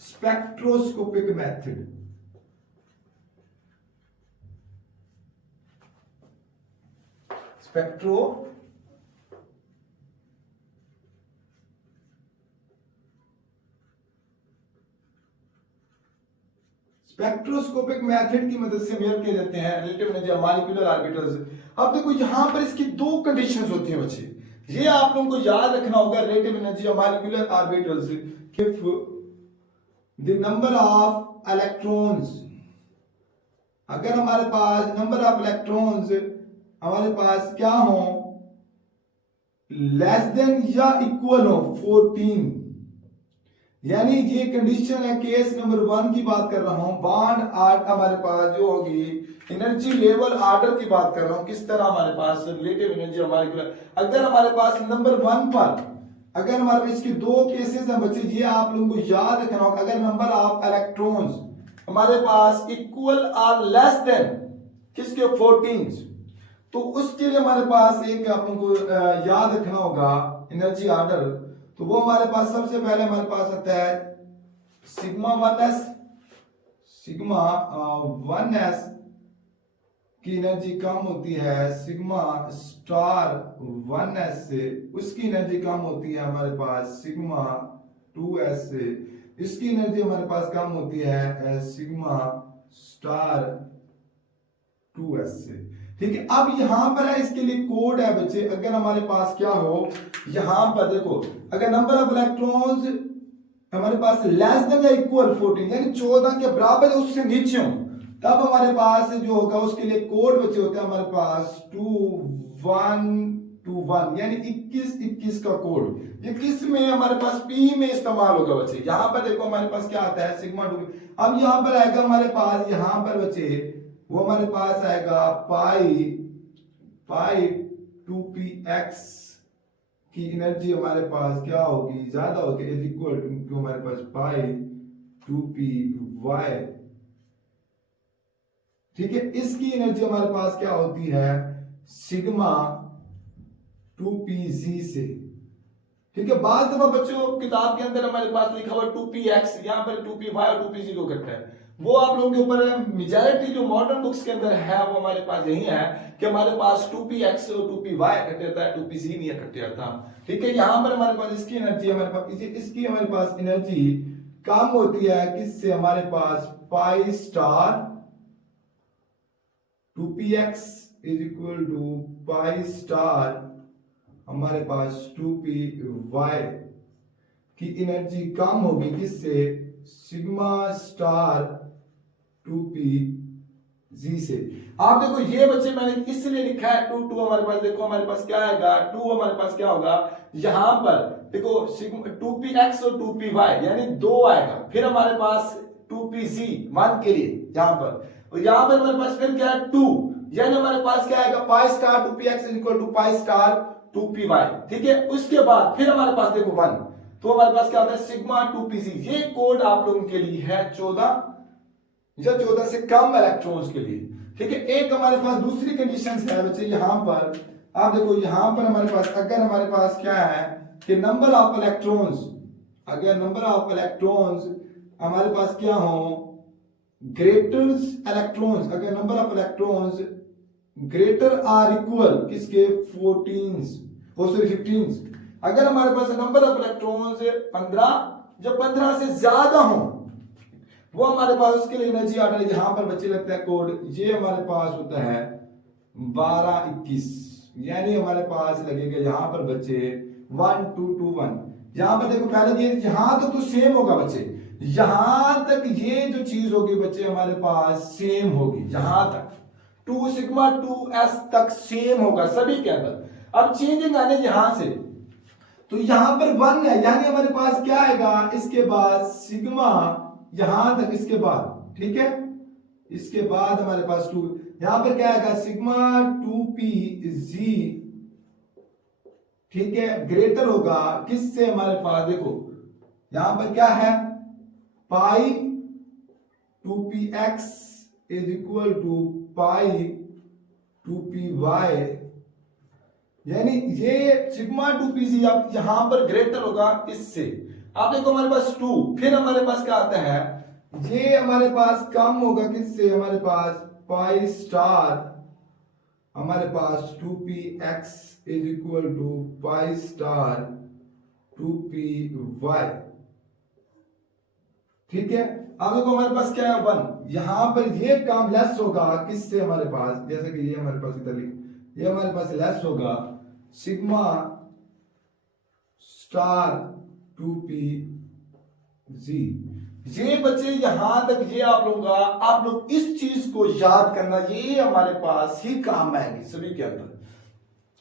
spectroscopic method. Spectroscopic method की मदद से मेजर किए जाते हैं relative energy of molecular orbitals. अब देखो यहां पर इसकी दो कंडीशंस होती हैं बच्चे, ये आप लोगों को याद रखना होगा। Relative energy of molecular orbitals, if the number of electrons, अगर हमारे पास नंबर ऑफ इलेक्ट्रॉन्स हमारे पास क्या हो, लेस देन या इक्वल हो 14, यानी ये कंडीशन है, केस नंबर 1 की बात कर रहा हूं। बॉन्ड आर्ट हमारे पास जो होगी, एनर्जी लेवल ऑर्डर की बात कर रहा हूं, किस तरह हमारे पास रिलेटिव एनर्जी मॉलिक्यूलर, अगर हमारे पास नंबर 1 पर, अगर हमारे पास इसके दो केसेस हैं बच्चे, ये आप लोगों को याद रखना होगा। अगर नंबर ऑफ इलेक्ट्रॉन्स हमारे पास इक्वल और लेस देन किसके, 14, तो उसके लिए हमारे पास एक आप लोगों को याद रखना होगा एनर्जी ऑर्डर। तो वो हमारे पास सबसे पहले हमारे पास आता है सिग्मा 1s, सिग्मा 1s की एनर्जी कम होती है सिग्मा स्टार 1s से, उसकी एनर्जी कम होती है हमारे पास सिग्मा 2s से, इसकी एनर्जी हमारे पास कम होती है सिग्मा स्टार 2s से, ठीक है। अब यहां पर है, इसके लिए कोड है बच्चे। अगर हमारे पास क्या हो, यहां पर देखो, अगर नंबर ऑफ इलेक्ट्रॉन्स हमारे पास लेस देन या इक्वल 14, यानी 14 के बराबर है उससे नीचे हो, तब हमारे पास जो होगा उसके लिए कोड बच्चे होते हैं हमारे पास 2121, यानी 21 का कोड। ये किस में हमारे पास पी में इस्तेमाल होगा बच्चे। यहां पर देखो हमारे पास क्या आता है सिग्मा 2। अब यहां पर आएगा हमारे पास, यहां पर बच्चे वो हमारे पास आएगा पाई 2px की एनर्जी हमारे पास क्या होगी, ज्यादा होगी, इज इक्वल टू हमारे पास पाई 2py, ठीक है। इसकी एनर्जी हमारे पास क्या होती है सिग्मा 2pz से, ठीक है। बाद दफा बच्चों किताब के अंदर हमारे पास लिखा हुआ 2px, यहाँ पर 2py और 2pz को इकट्ठा है, वो आप लोगों के ऊपर है। मेजॉरिटी जो मॉडर्न बुक्स के अंदर है वो हमारे पास यही है कि हमारे पास 2px और 2py इकट्ठे होता है, 2pz नहीं इकट्ठे होता, ठीक है। यहाँ पर हमारे पास इसकी एनर्जी हमारे पास इसकी हमारे पास एनर्जी कम होती है किससे, हमारे पास pi star 2px is equal to pi star हमारे पास 2py की एनर्जी कम होगी किससे, सिग्मा स्टार 2pz से। आप देखो ये बच्चे मैंने इसलिए लिखा है 2 हमारे पास, देखो हमारे पास क्या आएगा, 2 हमारे पास क्या होगा, यहां पर देखो 2px और 2py यानी 2 आएगा, फिर हमारे पास 2pz 1 के लिए यहां पर, और यहाँ पर हमारे पास फिर क्या है 2, यानी हमारे पास क्या आएगा pi star 2px is equal to pi star 2py, ठीक है। उसके बाद फिर हमारे पास देखो 1, तो हमारे पास क्या होता है सिग्मा 2pc। ये कोड आप लोगों के लिए है 14 या 14 से कम इलेक्ट्रॉन्स के लिए, ठीक है। एक हमारे पास दूसरी कंडीशन है बच्चे, यहाँ पर आप देखो, यहाँ पर हमारे पास अगर हमारे पास क्या है कि नंबर ऑफ इलेक्ट्रॉन्स, अगर नंबर ऑफ इलेक्ट्रॉन्स हमारे पास क्या हो ग्रेटर इलेक्ट्रॉन्स, अगर number of electrons greater are equal किसके 15, अगर हमारे पास नंबर ऑफ इलेक्ट्रॉन्स 15, जब 15 से ज्यादा हो वो हमारे पास उसके लिए एनर्जी ऑर्डर यहाँ पर बच्चे लगता है कोड, ये हमारे पास होता है 1221, यानी हमारे पास लगेगा यहाँ पर बच्चे 1221। यहाँ पर देखो पहले ये यहाँ तक तो सेम होगा बच्चे, यहां तक ये जो चीज होगी बच्चे हमारे पास सेम होगी, यहां तक 2 सिग्मा 2s तक सेम होगा सभी के अंदर। अब चेंजिंग आने यहां से, तो यहां पर 1 है, यानी हमारे पास क्या आएगा इसके बाद सिग्मा यहां तक, इसके बाद ठीक है, इसके बाद हमारे पास 2, यहां पर क्या आएगा सिग्मा 2pz, ठीक है, ग्रेटर होगा किससे हमारे पास देखो यहां पर क्या है pi 2px is equal to pi 2py, यानी ये सिग्मा 2pc अब यहां पर ग्रेटर होगा इससे। आप देखो हमारे पास 2, फिर हमारे पास क्या आता है ये हमारे पास कम होगा किससे, हमारे पास पाई स्टार हमारे पास 2px is equal to pi star 2py, ठीक है। अब देखो हमारे पास क्या है 1, यहां पर ये काम लेस होगा किससे हमारे पास, जैसे कि ये हमारे पास इधर ये हमारे पास लेस होगा सिग्मा स्टार 2pz। ये बच्चे यहां तक ये आप लोगों का, आप लोग इस चीज को याद करना, ये हमारे पास ही काम आएगी सभी के अंदर।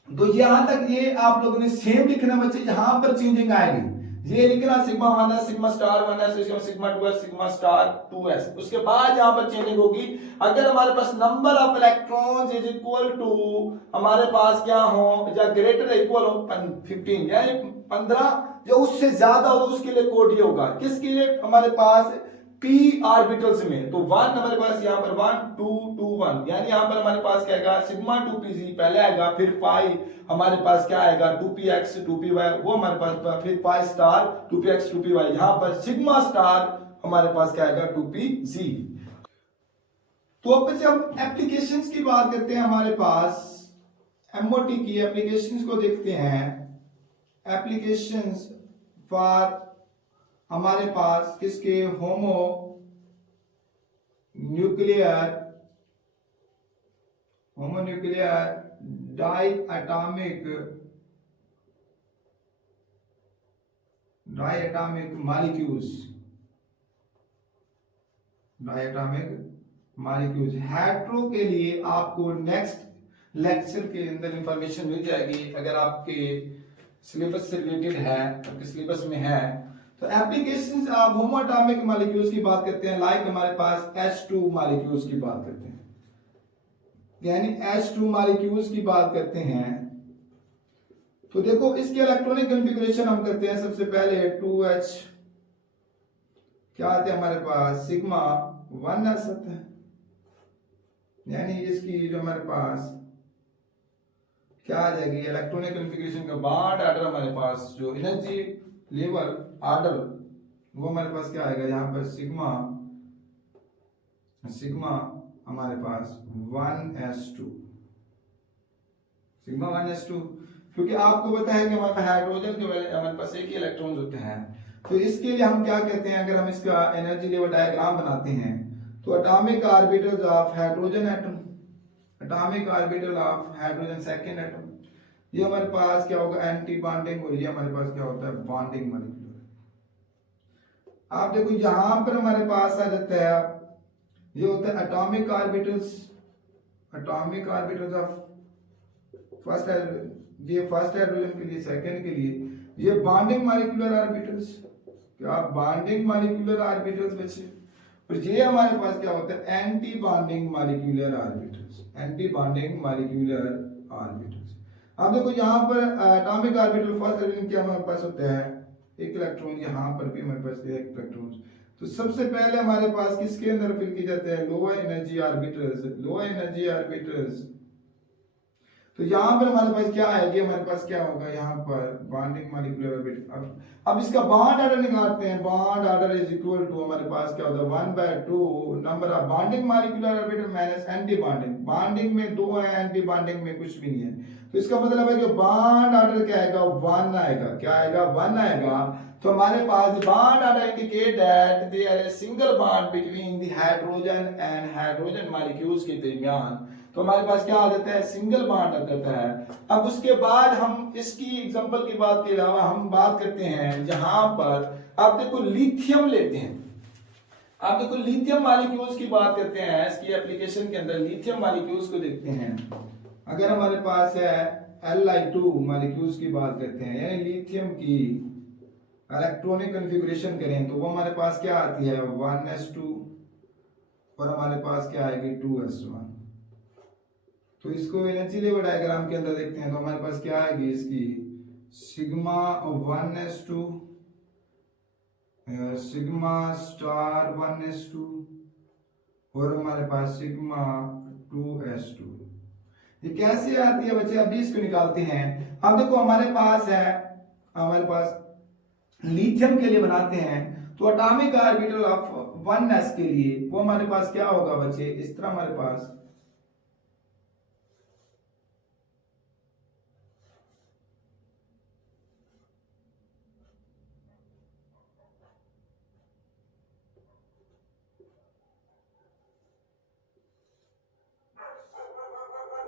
तो यहां तक ये आप लोगों ने सेम लिखना बच्चे, यहां पर चेंजिंग आएगी, ये लिखना सिग्मा 1 है, सिग्मा स्टार 1 है, सिग्मा 2 है, सिग्मा स्टार 2s। उसके बाद यहां पर चेंजिंग होगी अगर हमारे पास number of electrons is equal to हमारे पास क्या हो या ग्रेटर इक्वल हो 15, यानी 15 या उससे ज्यादा हो, उसके लिए कोड ये होगा किसके लिए हमारे पास p ऑर्बिटल्स में। तो 1 हमारे पास यहाँ पर 1 2 2 1, यानी यहाँ पर हमारे पास क्या आएगा सिग्मा 2pz पहले आएगा, फिर पाई हमारे पास क्या आएगा 2px 2py, वो हमारे पास फिर पाई स्टार 2px 2py, यहाँ पर सिग्मा स्टार हमारे पास क्या आएगा 2pz। तो अब जब हम एप्लीकेशंस की बात करते हैं, हमारे पास एमओटी की एप्लीकेशंस को देखते हैं। एप्लीकेशंस फॉर हमारे पास किसके homonuclear diatomic molecules. Hetero के लिए आपको नेक्स्ट लेक्चर के अंदर इंफॉर्मेशन मिल जाएगी, अगर आपके सिलेबस से रिलेटेड है, आपके सिलेबस में है। तो applications of homo atomic molecules की बात करते हैं, लाइक हमारे पास H2 मॉलिक्यूल्स की बात करते हैं, यानी H2 मॉलिक्यूल्स की बात करते हैं। तो देखो इसके इलेक्ट्रॉनिक कॉन्फ़िगरेशन हम करते हैं। सबसे पहले 2H क्या आते हैं हमारे पास सिग्मा 1s आता है, यानी इसकी जो हमारे पास क्या आ जाएगी इलेक्ट्रॉनिक कॉन्फ़िगरेशन का बॉन्ड ऑर्डर, हमारे पास जो एनर्जी लेवल ऑर्डर वो हमारे पास क्या आएगा, यहाँ पर सिग्मा हमारे पास 1s2, सिग्मा 1s2, क्योंकि आपको पता है कि हमारे पास हाइड्रोजन के हमारे पास एक ही इलेक्ट्रॉन्स होते हैं। तो इसके लिए हम क्या कहते हैं, अगर हम इसका एनर्जी लेवल डायग्राम बनाते हैं तो atomic orbitals of hydrogen atom, atomic orbital of hydrogen second atom, ये हमारे पास क्या होगा एंटी बॉन्डिंग, और ये हमारे पास क्या होता है बॉन्डिंग मॉलिक्यूल। आप देखो यहां पर हमारे पास आ जाता है, ये होता है एटॉमिक ऑर्बिटल्स ऑफ फर्स्ट, ये फर्स्ट हाइड्रोजन के लिए, सेकंड के लिए ये बॉन्डिंग मॉलिक्यूलर ऑर्बिटल्स, क्या बॉन्डिंग मॉलिक्यूलर ऑर्बिटल्स बच्चे। और ये हमारे पास क्या होता है, anti bonding molecular orbitals, anti bonding molecular orbitals. अब देखो यहाँ पर एटॉमिक ऑर्बिटल फर्स्ट ऑर्बिटल क्या हमारे पास होता है, एक इलेक्ट्रॉन, यहाँ पर भी हमारे पास एक इलेक्ट्रॉन। तो सबसे पहले हमारे पास किसके अंदर फिल की जाते हैं, lower energy orbitals, lower energy orbitals. तो यहाँ पर हमारे पास क्या आएगी, हमारे पास क्या होगा यहाँ पर बॉन्डिंग मॉलिक्यूलर ऑर्बिटल। अब इसका बॉन्ड ऑर्डर निकालते हैं, bond order is equal to हमारे पास क्या होता है 1/2 number of bonding molecular orbital minus anti bonding. Bonding में 2 है, एंटी बॉन्डिंग में कुछ भी नहीं है। तो इसका मतलब है कि बॉन्ड ऑर्डर क्या आएगा, 1 आएगा। क्या आएगा, 1 आएगा। तो हमारे पास bond order indicate that there is single bond between the hydrogen and hydrogen molecules के दरमियान। तो हमारे पास क्या आ जाता है, सिंगल बॉन्ड आ जाता है। अब उसके बाद हम इसकी एग्जांपल की बात के अलावा हम बात करते हैं जहां पर आप देखो लिथियम लेते हैं, आप देखो लिथियम मॉलिक्यूल्स की बात करते हैं, इसकी एप्लीकेशन के अंदर लिथियम मॉलिक्यूल्स को देखते हैं। अगर हमारे पास है Li2 मॉलिक्यूल्स की बात करते हैं, यानी लिथियम की इलेक्ट्रॉनिक कॉन्फ़िगरेशन करें तो वो हमारे पास क्या आती है 1s2 और हमारे पास क्या आएगी 2s1। तो इसको एनर्जी लेवल डायग्राम के अंदर देखते हैं तो हमारे पास क्या आएगी इसकी sigma 1s2 sigma star 1s2 और हमारे पास सिग्मा 2s2। ये कैसे आती है बच्चे, अभी इसको निकालते हैं। अब देखो हमारे पास है, हमारे पास लिथियम के लिए बनाते हैं तो एटॉमिक ऑर्बिटल ऑफ 1s के लिए वो हमारे पास क्या होगा बच्चे, इस तरह हमारे पास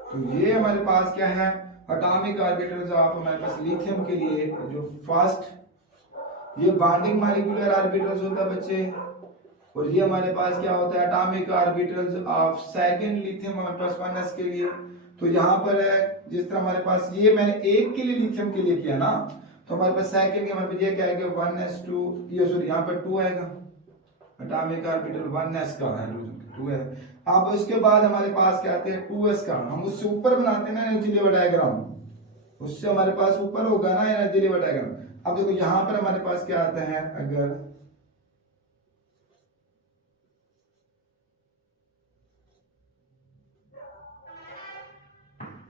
तो ये हमारे पास क्या है एटॉमिक ऑर्बिटल्स ऑफ हमारे पास लिथियम के लिए जो फर्स्ट ये बॉन्डिंग मॉलिक्यूलर ऑर्बिटल्स होता है बच्चे, और ये हमारे पास क्या होता है atomic orbitals of second lithium हमारे पास 1s के लिए। तो यहाँ पर है जिस तरह हमारे पास ये मैंने एक के लिए लिथियम के लिए किया ना, तो हमारे पास सेकंड के हमारे पास ये क्या आएगा 1s2, ये सॉरी यहाँ पर 2 आएगा, एटॉमिक ऑर्बिटल 1s का हाइड्रोजन 2 है। अब उसके बाद हमारे पास क्या आते हैं 2s का, हम उससे ऊपर बनाते हैं ना एनर्जी लेवल डायग्राम, उससे हमारे पास ऊपर होगा ना एनर्जी लेवल डायग्राम। अब देखो यहां पर हमारे पास क्या आता है, अगर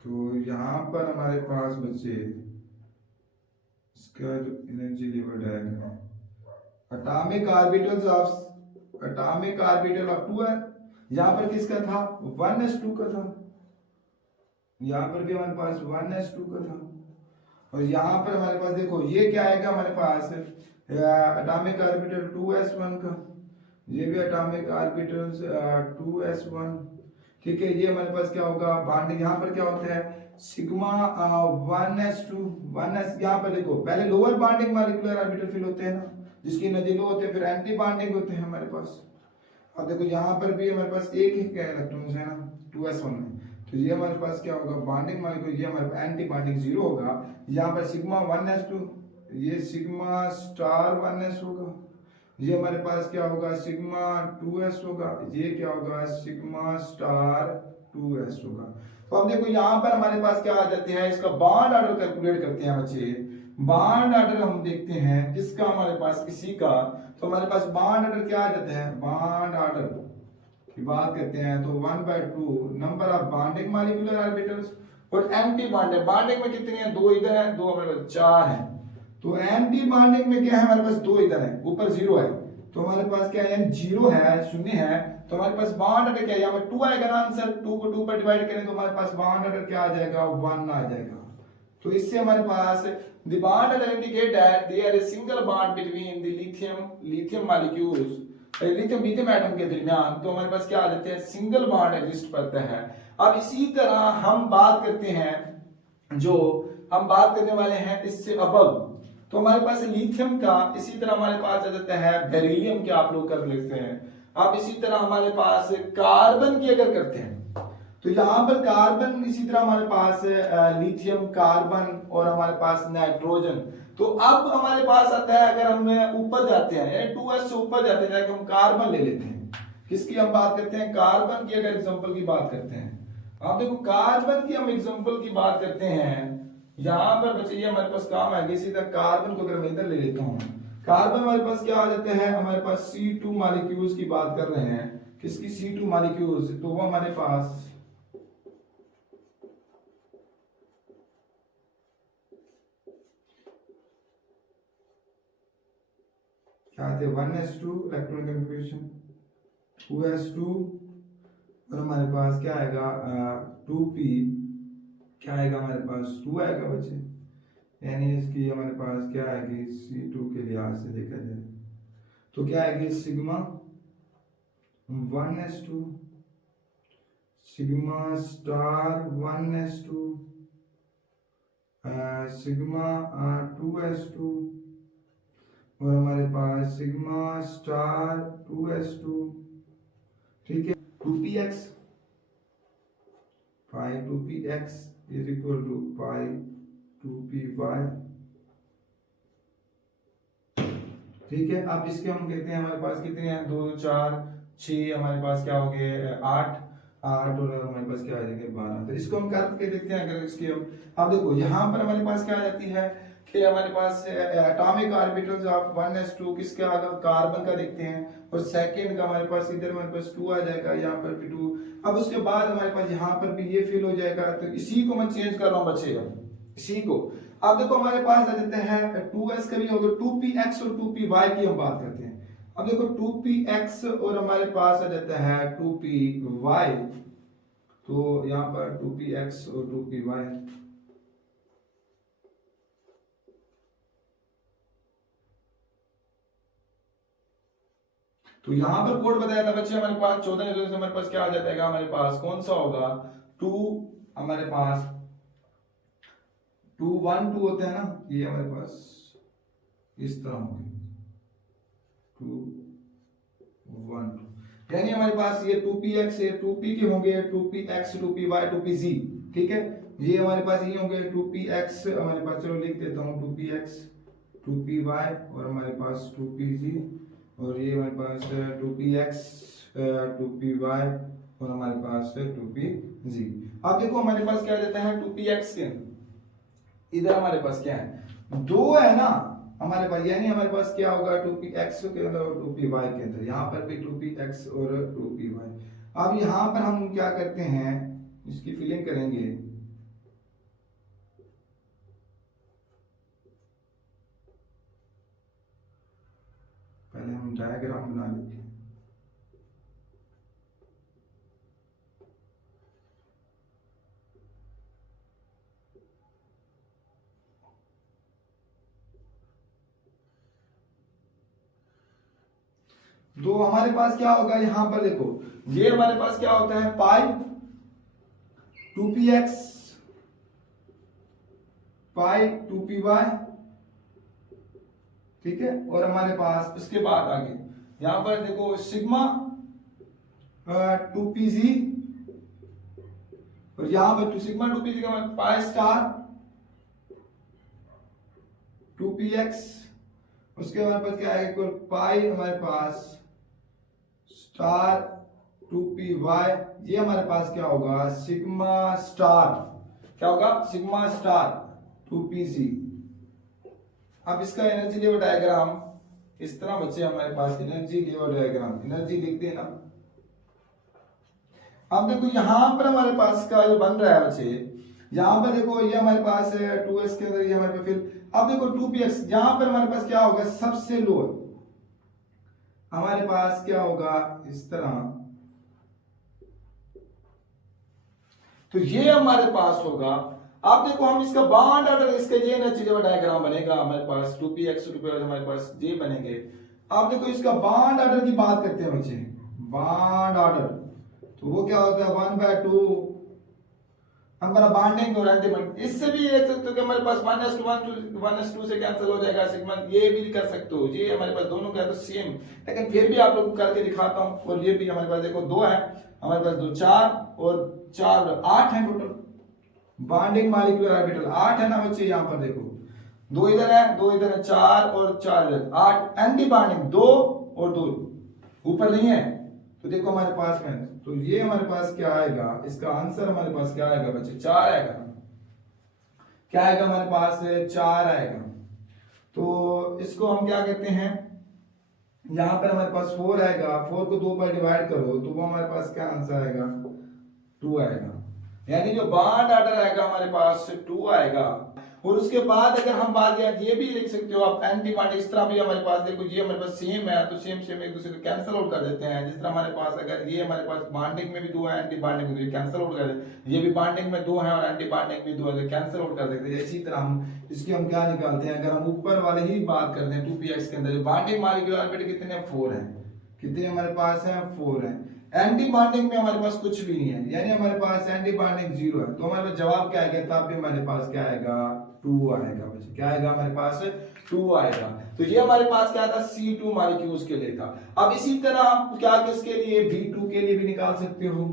तो यहां पर हमारे पास बच्चे इसका जो energy level diagram atomic orbital of 2 है, यहां पर किसका था 1s2 का था, यहां पर भी हमारे पास 1s2 का था, और यहाँ पर हमारे पास देखो ये क्या आएगा हमारे पास एटॉमिक ऑर्बिटल 2s1 का, ये भी एटॉमिक ऑर्बिटल्स 2s1। ठीक है, ये हमारे पास क्या होगा बॉन्डिंग, यहाँ पर क्या होता है सिग्मा 1s2 1s। यहाँ पर देखो पहले lower bonding molecular orbital fill होते हैं ना, जिसकी एनर्जी लो होते हैं, फिर एंटी बॉन्डिंग होते हैं हमारे पास। अब देखो यहाँ पर भी हमारे पास एक ही क्या इलेक्ट्रॉन्स है ना 2s1 में, तो ये हमारे पास क्या होगा बॉन्डिंग मॉलिक्यूल, ये हमारे पास एंटी बॉन्डिंग 0 होगा। यहाँ पर सिग्मा 1s2, ये सिग्मा स्टार 1s होगा, ये हमारे पास क्या होगा सिग्मा 2s होगा, ये क्या होगा सिग्मा स्टार 2s होगा। तो अब देखो यहाँ पर हमारे पास क्या आ जाते हैं, इसका बॉन्ड ऑर्डर कैलकुलेट करते हैं बच्चे। बॉन्ड ऑर्डर हम देखते हैं किसका, हमारे पास किसी का, तो हमारे पास बॉन्ड ऑर्डर क्या आ जाता है, बॉन्ड ऑर्डर की बात करते हैं तो 1/2 number of bonding molecular orbitals और एंटी बॉन्डिंग। बॉन्डिंग में कितनी है, 2 इधर है, 2 हमारे पास 4 है। तो एंटी बॉन्डिंग में क्या है हमारे पास 2 इधर है, ऊपर 0 है, तो हमारे पास क्या है 0 है, 0 है, तो हमारे पास बॉन्ड ऑर्डर क्या है, यहाँ पर 2 आएगा ना आंसर, 2 को 2 पर डिवाइड करें तो हमारे पास बॉन्ड ऑर्डर क्या आ जाएगा 1 आ जाएगा। तो इससे हमारे पास the bond order indicate that there is single bond between the lithium molecules, lithium atom के दरमियान, तो हमारे पास क्या आ जाते हैं सिंगल बॉन्ड एग्जिस्ट करता है। अब इसी तरह हम बात करते हैं, जो हम बात करने वाले हैं इससे अबव, तो हमारे पास लिथियम का, इसी तरह हमारे पास आ जाता है बेरिलियम के, आप लोग कर लेते हैं। अब इसी तरह हमारे पास कार्बन की अगर करते हैं तो यहाँ पर कार्बन, इसी तरह हमारे पास लिथियम, कार्बन और हमारे पास नाइट्रोजन। तो अब हमारे पास आता है, अगर हम ऊपर जाते हैं 2s से ऊपर जाते हैं, हम कार्बन ले लेते हैं, किसकी हम बात करते हैं, कार्बन की अगर एग्जांपल की बात करते हैं। आप देखो कार्बन की हम एग्जांपल की बात करते हैं, यहां पर बच्चे ये हमारे पास काम आएगी। सीधा कार्बन को अगर मैं इधर ले लेता हूं, कार्बन हमारे पास क्या आ जाते हैं, हमारे पास C2 मॉलिक्यूल्स की बात कर रहे हैं। किसकी, C2 मॉलिक्यूल्स, तो वो हमारे पास क्या आते हैं, 1s2 इलेक्ट्रॉन कन्फिग्रेशन, 2s2 और हमारे पास क्या आएगा 2p, क्या आएगा हमारे पास 2 आएगा बच्चे, यानी इसकी हमारे पास क्या आएगी C2 के लिहाज से देखा जाए तो क्या आएगी sigma 1s2 sigma star 1s2 sigma 2s2 और हमारे पास सिग्मा स्टार 2s2, ठीक है। 2px pi 2px is equal to pi 2py, ठीक है। अब इसके हम कहते हैं हमारे पास कितने हैं, 2 4 6, हमारे पास क्या हो गए 8 8 और हमारे पास क्या आ जाएंगे 12। तो इसको हम करके देखते हैं। अगर इसकी हम अब देखो यहाँ पर हमारे पास क्या आ जाती है कि हमारे पास एटॉमिक ऑर्बिटल्स ऑफ 1s2 किसके आगे, कार्बन का देखते हैं, और सेकंड का हमारे पास इधर हमारे पास 2 आ जाएगा, यहाँ पर भी 2। अब उसके बाद हमारे पास यहाँ पर भी ये फिल हो जाएगा। तो इसी को मैं चेंज कर रहा हूँ बच्चे, इसी को। अब देखो हमारे पास आ जाते हैं 2s का भी होगा, 2px और 2py की हम बात करते हैं। अब देखो 2px और हमारे पास आ जाता है 2py, तो यहाँ पर 2px और 2py, तो यहां पर कोड बताया था बच्चे हमारे पास 14 से हमारे पास क्या आ जाता है, हमारे पास कौन सा होगा 2, हमारे पास 2 1 2 होते हैं ना, ये हमारे पास इस तरह होंगे 2 1 2, यानी हमारे पास ये 2px ये 2p के होंगे, 2px 2py 2pz, ठीक है। ये हमारे पास ये होंगे 2px, हमारे पास चलो लिख देता हूँ 2px 2py और हमारे पास 2pz, और ये हमारे पास 2px 2py और हमारे पास 2pz। अब देखो हमारे पास क्या जाता है 2px के इधर हमारे पास क्या है 2 है ना हमारे पास, यानी हमारे पास क्या होगा 2px के अंदर और 2py के अंदर, यहाँ पर भी 2px और 2py। अब यहाँ पर हम क्या करते हैं, इसकी फिलिंग करेंगे। पहले हम डायग्राम बना लेते हैं। तो हमारे पास क्या होगा, यहां पर देखो ये हमारे पास क्या होता है पाई 2px पाई 2py, ठीक है। और हमारे पास इसके बाद आगे यहां पर देखो सिग्मा 2pz, और यहां पर सिग्मा 2pz का मतलब पाई स्टार 2px, उसके हमारे पास क्या है इक्वल पाई हमारे पास स्टार 2py, ये हमारे पास क्या होगा सिग्मा स्टार, क्या होगा सिग्मा स्टार 2pz। अब इसका एनर्जी लेवल डायग्राम इस तरह बच्चे हमारे पास एनर्जी लेवल डायग्राम, एनर्जी लिख देना। अब देखो यहां पर हमारे पास का जो बन रहा है बच्चे, यहां पर देखो ये हमारे पास है 2s के अंदर, ये हमारे पास फिर अब देखो 2px, यहां पर हमारे पास क्या होगा सबसे लोअर, हमारे पास क्या होगा इस तरह, तो ये हमारे पास होगा। अब देखो हम इसका बॉन्ड ऑर्डर, इसका ये एनर्जी लेवल डायग्राम बनेगा हमारे पास 2px 2py हमारे पास ये बनेंगे। अब देखो इसका बॉन्ड ऑर्डर की बात करते हैं बच्चे, बॉन्ड ऑर्डर, तो वो क्या होता है 1/2 हमारा बॉन्डिंग और एंटीबॉन्डिंग। इससे भी देख सकते हो कि हमारे पास 1s2 से कैंसिल हो जाएगा सिग्मा, ये भी कर सकते हो, ये हमारे पास दोनों का तो सेम, लेकिन फिर भी आप लोगों को करके दिखाता हूं। और ये भी हमारे पास देखो 2 है, हमारे पास 2 4 और 4 8 है टोटल बॉन्डिंग मॉलिक्यूलर ऑर्बिटल 8 है ना बच्चे। यहां पर देखो 2 इधर है 2 इधर है 4 और 4 इधर 8, एंटी बॉन्डिंग 2 और 2 ऊपर नहीं है, तो देखो हमारे पास में, तो ये हमारे पास क्या आएगा, इसका आंसर हमारे पास क्या आएगा बच्चे, 4 आएगा। क्या आएगा हमारे पास, 4 आएगा। तो इसको हम क्या कहते हैं, यहां पर हमारे पास 4 आएगा, 4 को 2 पर डिवाइड करो तो वो हमारे पास क्या आंसर आएगा, 2 आएगा। यानी जो बॉन्ड ऑर्डर आएगा हमारे पास 2 आएगा। और उसके बाद अगर हम बात करें, ये भी लिख सकते हो आप एंटी बॉन्ड, इस तरह भी हमारे पास देखो ये हमारे पास सेम है तो सेम सेम एक दूसरे को कैंसिल आउट कर देते हैं। जिस तरह हमारे पास अगर ये हमारे पास बॉन्डिंग में भी 2 है, एंटी बॉन्डिंग में भी कैंसिल आउट कर देते हैं, ये भी बॉन्डिंग में 2 है और एंटी बॉन्डिंग में 2 है, कैंसिल आउट कर देते हैं। इसी तरह हम इसकी हम क्या निकालते हैं, अगर हम ऊपर वाले ही बात करते हैं 2px के अंदर बॉन्डिंग मॉलिक्यूलर ऑर्बिटल कितने हैं, 4 है। कितने हमारे पास है, 4 है। एंटी बॉन्डिंग में हमारे पास कुछ भी नहीं है, यानी हमारे पास एंटी बॉन्डिंग 0 है। तो हमारे पास जवाब क्या आएगा, तब भी हमारे पास क्या आएगा, 2 आएगा बच्चे। क्या आएगा हमारे पास, 2 आएगा। तो ये हमारे पास क्या था, C2 मॉलिक्यूल्स के लिए था। अब इसी तरह आप क्या किसके लिए, B2 के लिए भी निकाल सकते हो,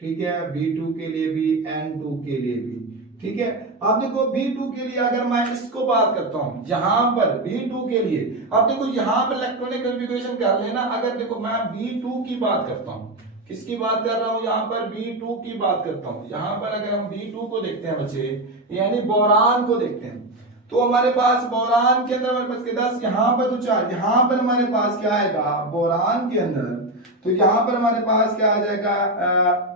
ठीक है, B2 के लिए भी, N2 के लिए भी, ठीक है। अब देखो B2 के लिए अगर मैं इसको बात करता हूं, यहां पर B2 के लिए, अब देखो यहां पर इलेक्ट्रॉनिक कॉन्फ़िगरेशन कर लेना। अगर देखो मैं B2 की बात करता हूं, किसकी बात कर रहा हूं, यहां पर B2 की बात करता हूं। यहां पर अगर हम B2 को देखते हैं बच्चे, यानी बोरान को देखते हैं, तो हमारे पास बोरान के अंदर हमारे पास 10, यहां पर तो 4, यहां पर हमारे पास क्या आएगा बोरान के अंदर, तो यहां पर हमारे पास क्या आ जाएगा,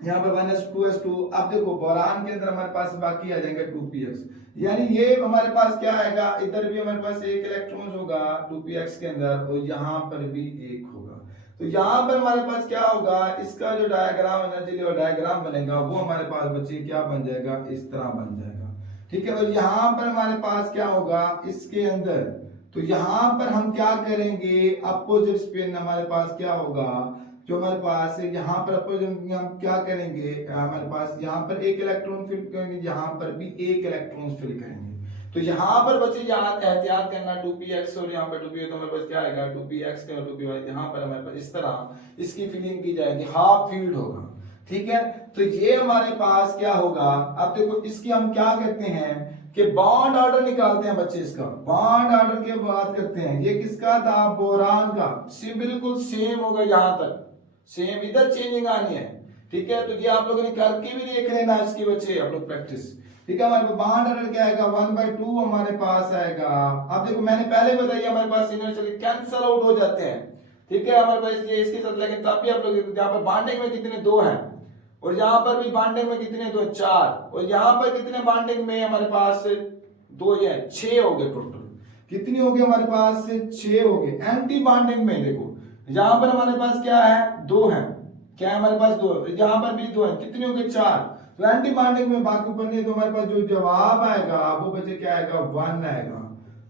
यहाँ पर 1s2s2। अब देखो बोरान के अंदर हमारे पास बाकी आ जाएंगे 2px, यानी ये हमारे पास क्या आएगा, इधर भी हमारे पास 1 इलेक्ट्रॉन होगा 2px के अंदर और यहाँ पर भी 1 होगा। तो यहाँ पर हमारे पास क्या होगा, इसका जो डायग्राम, एनर्जी लेवल डायग्राम बनेगा वो हमारे पास बच्चे क्या बन जाएगा, इस तरह बन जाएगा, ठीक है। और यहाँ पर हमारे पास क्या होगा इसके अंदर, तो यहाँ पर हम क्या करेंगे, अपोजिट स्पिन हमारे पास क्या होगा, जो हमारे पास यहाँ पर हम क्या करेंगे, हमारे पास यहाँ पर 1 इलेक्ट्रॉन फिल करेंगे, यहाँ पर भी 1 इलेक्ट्रॉन फिल करेंगे। तो यहाँ पर बच्चे यहाँ एहतियात करना 2px और यहाँ पर 2p, तो हमारे पास क्या आएगा 2px और 2py, यहाँ पर हमारे पास इस तरह इसकी फिलिंग की जाएगी, हाफ फील्ड होगा, ठीक है। तो ये हमारे पास क्या होगा, अब देखो इसकी हम क्या कहते हैं कि बॉन्ड ऑर्डर निकालते हैं बच्चे, इसका बॉन्ड ऑर्डर की बात करते हैं। ये किसका था, बोरान का, बिल्कुल सेम होगा, यहाँ तक सेम, इधर चेंजिंग आनी है, ठीक है। तो ये आप लोगों ने करके भी देख लेना इसकी बच्चे आप लोग प्रैक्टिस, ठीक है। हमारे बॉन्ड ऑर्डर क्या आएगा, 1/2 हमारे पास आएगा। अब देखो मैंने पहले बताया हमारे पास इनर्शियल कैंसिल आउट हो जाते हैं, ठीक है, हमारे पास ये इसके साथ, लेकिन तब भी आप लोग यहाँ पर बॉन्डिंग में कितने 2 हैं और यहाँ पर भी बॉन्डिंग में कितने 2, 4, और यहाँ पर कितने बॉन्डिंग में हमारे पास 2 या 6 हो गए टोटल। कितनी हो गई हमारे पास, 6 हो गए। एंटी बॉन्डिंग में देखो यहाँ पर हमारे पास क्या है, 2 है, क्या है हमारे पास 2, यहाँ पर भी 2 है, कितने हो गए 4। तो एंटी बॉन्डिंग में बाकी ऊपर नहीं, तो हमारे पास जो जवाब आएगा वो बच्चे क्या आएगा, 1 आएगा।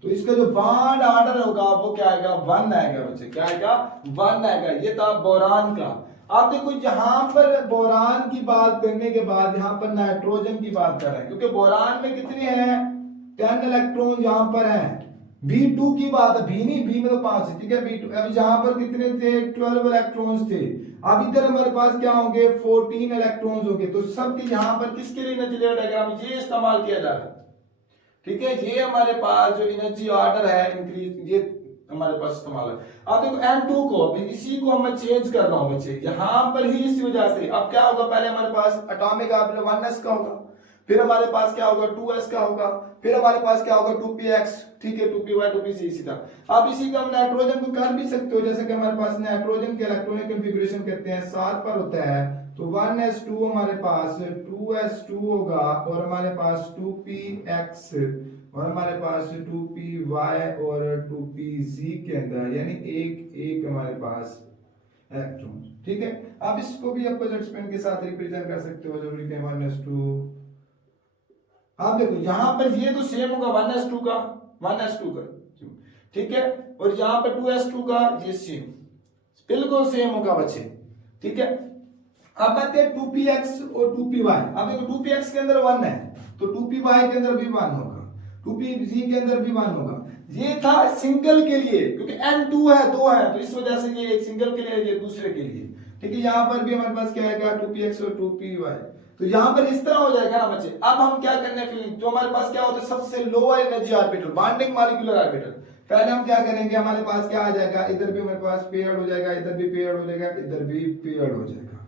तो इसका जो बॉन्ड ऑर्डर होगा वो क्या आएगा, 1 आएगा बच्चे, क्या आएगा, 1 आएगा। ये था बोरान का। आप देखो यहाँ पर बोरान की बात करने के बाद यहाँ पर नाइट्रोजन की बात कर रहे हैं, क्योंकि बोरान में कितने हैं, 10 इलेक्ट्रॉन यहाँ पर हैं। B2 की बात है, B नहीं, B में तो 5 है, ठीक है। B2 अब यहाँ पर कितने थे, 12 इलेक्ट्रॉन्स थे। अब इधर हमारे पास क्या होंगे, 14 इलेक्ट्रॉन्स होंगे। तो सबके यहाँ पर किसके लिए एनर्जी लेवल डायग्राम ये इस्तेमाल किया जा रहा है, ठीक है। ये हमारे पास जो एनर्जी ऑर्डर है इंक्रीज, ये हमारे पास इस्तेमाल है। अब देखो N2 को, अभी इसी को मैं चेंज कर रहा हूं बच्चे, यहाँ पर ही इसी वजह से। अब क्या होगा, पहले हमारे पास एटॉमिक ऑर्बिटल 1s का होगा, फिर हमारे पास क्या होगा 2s का होगा, फिर हमारे पास क्या होगा 2px, ठीक है, 2py 2pc इसी तरह। अब इसी का हम नाइट्रोजन को कर भी सकते हो, जैसे कि हमारे पास नाइट्रोजन के इलेक्ट्रॉनिक कॉन्फ़िगरेशन करते हैं 7 पर होता है। तो 1s2 हमारे पास 2s2 होगा और हमारे पास 2px और हमारे पास 2py और 2pz के अंदर, यानी एक हमारे पास इलेक्ट्रॉन, ठीक है। अब इसको भी अपोजिट स्पिन के साथ रिप्रेजेंट कर सकते हो, जरूरी है 1s2। आप देखो यहाँ पर ये तो सेम होगा 1s2 का, 1s2 का, ठीक है, और यहाँ पर 2s2 का ये सेम, बिल्कुल सेम होगा बच्चे, ठीक है। अब आते हैं 2px और 2py। अब देखो 2px के अंदर 1 है तो 2py के अंदर भी 1 होगा, 2pz के अंदर भी 1 होगा। ये था सिंगल के लिए, क्योंकि n2 है, 2 है, तो इस वजह से ये एक सिंगल के लिए, ये दूसरे के लिए, ठीक है। यहाँ पर भी हमारे पास क्या आएगा 2px और 2py। तो यहाँ पर इस तरह हो जाएगा ना बच्चे। अब हम क्या करने के लिए, जो हमारे पास क्या होता है सबसे lower energy orbital, bonding molecular orbital, पहले हम क्या करेंगे, हमारे पास क्या आ जाएगा, इधर भी हमारे पास पेयर्ड हो जाएगा, इधर भी पेयर्ड हो जाएगा, इधर भी पेयर्ड हो जाएगा।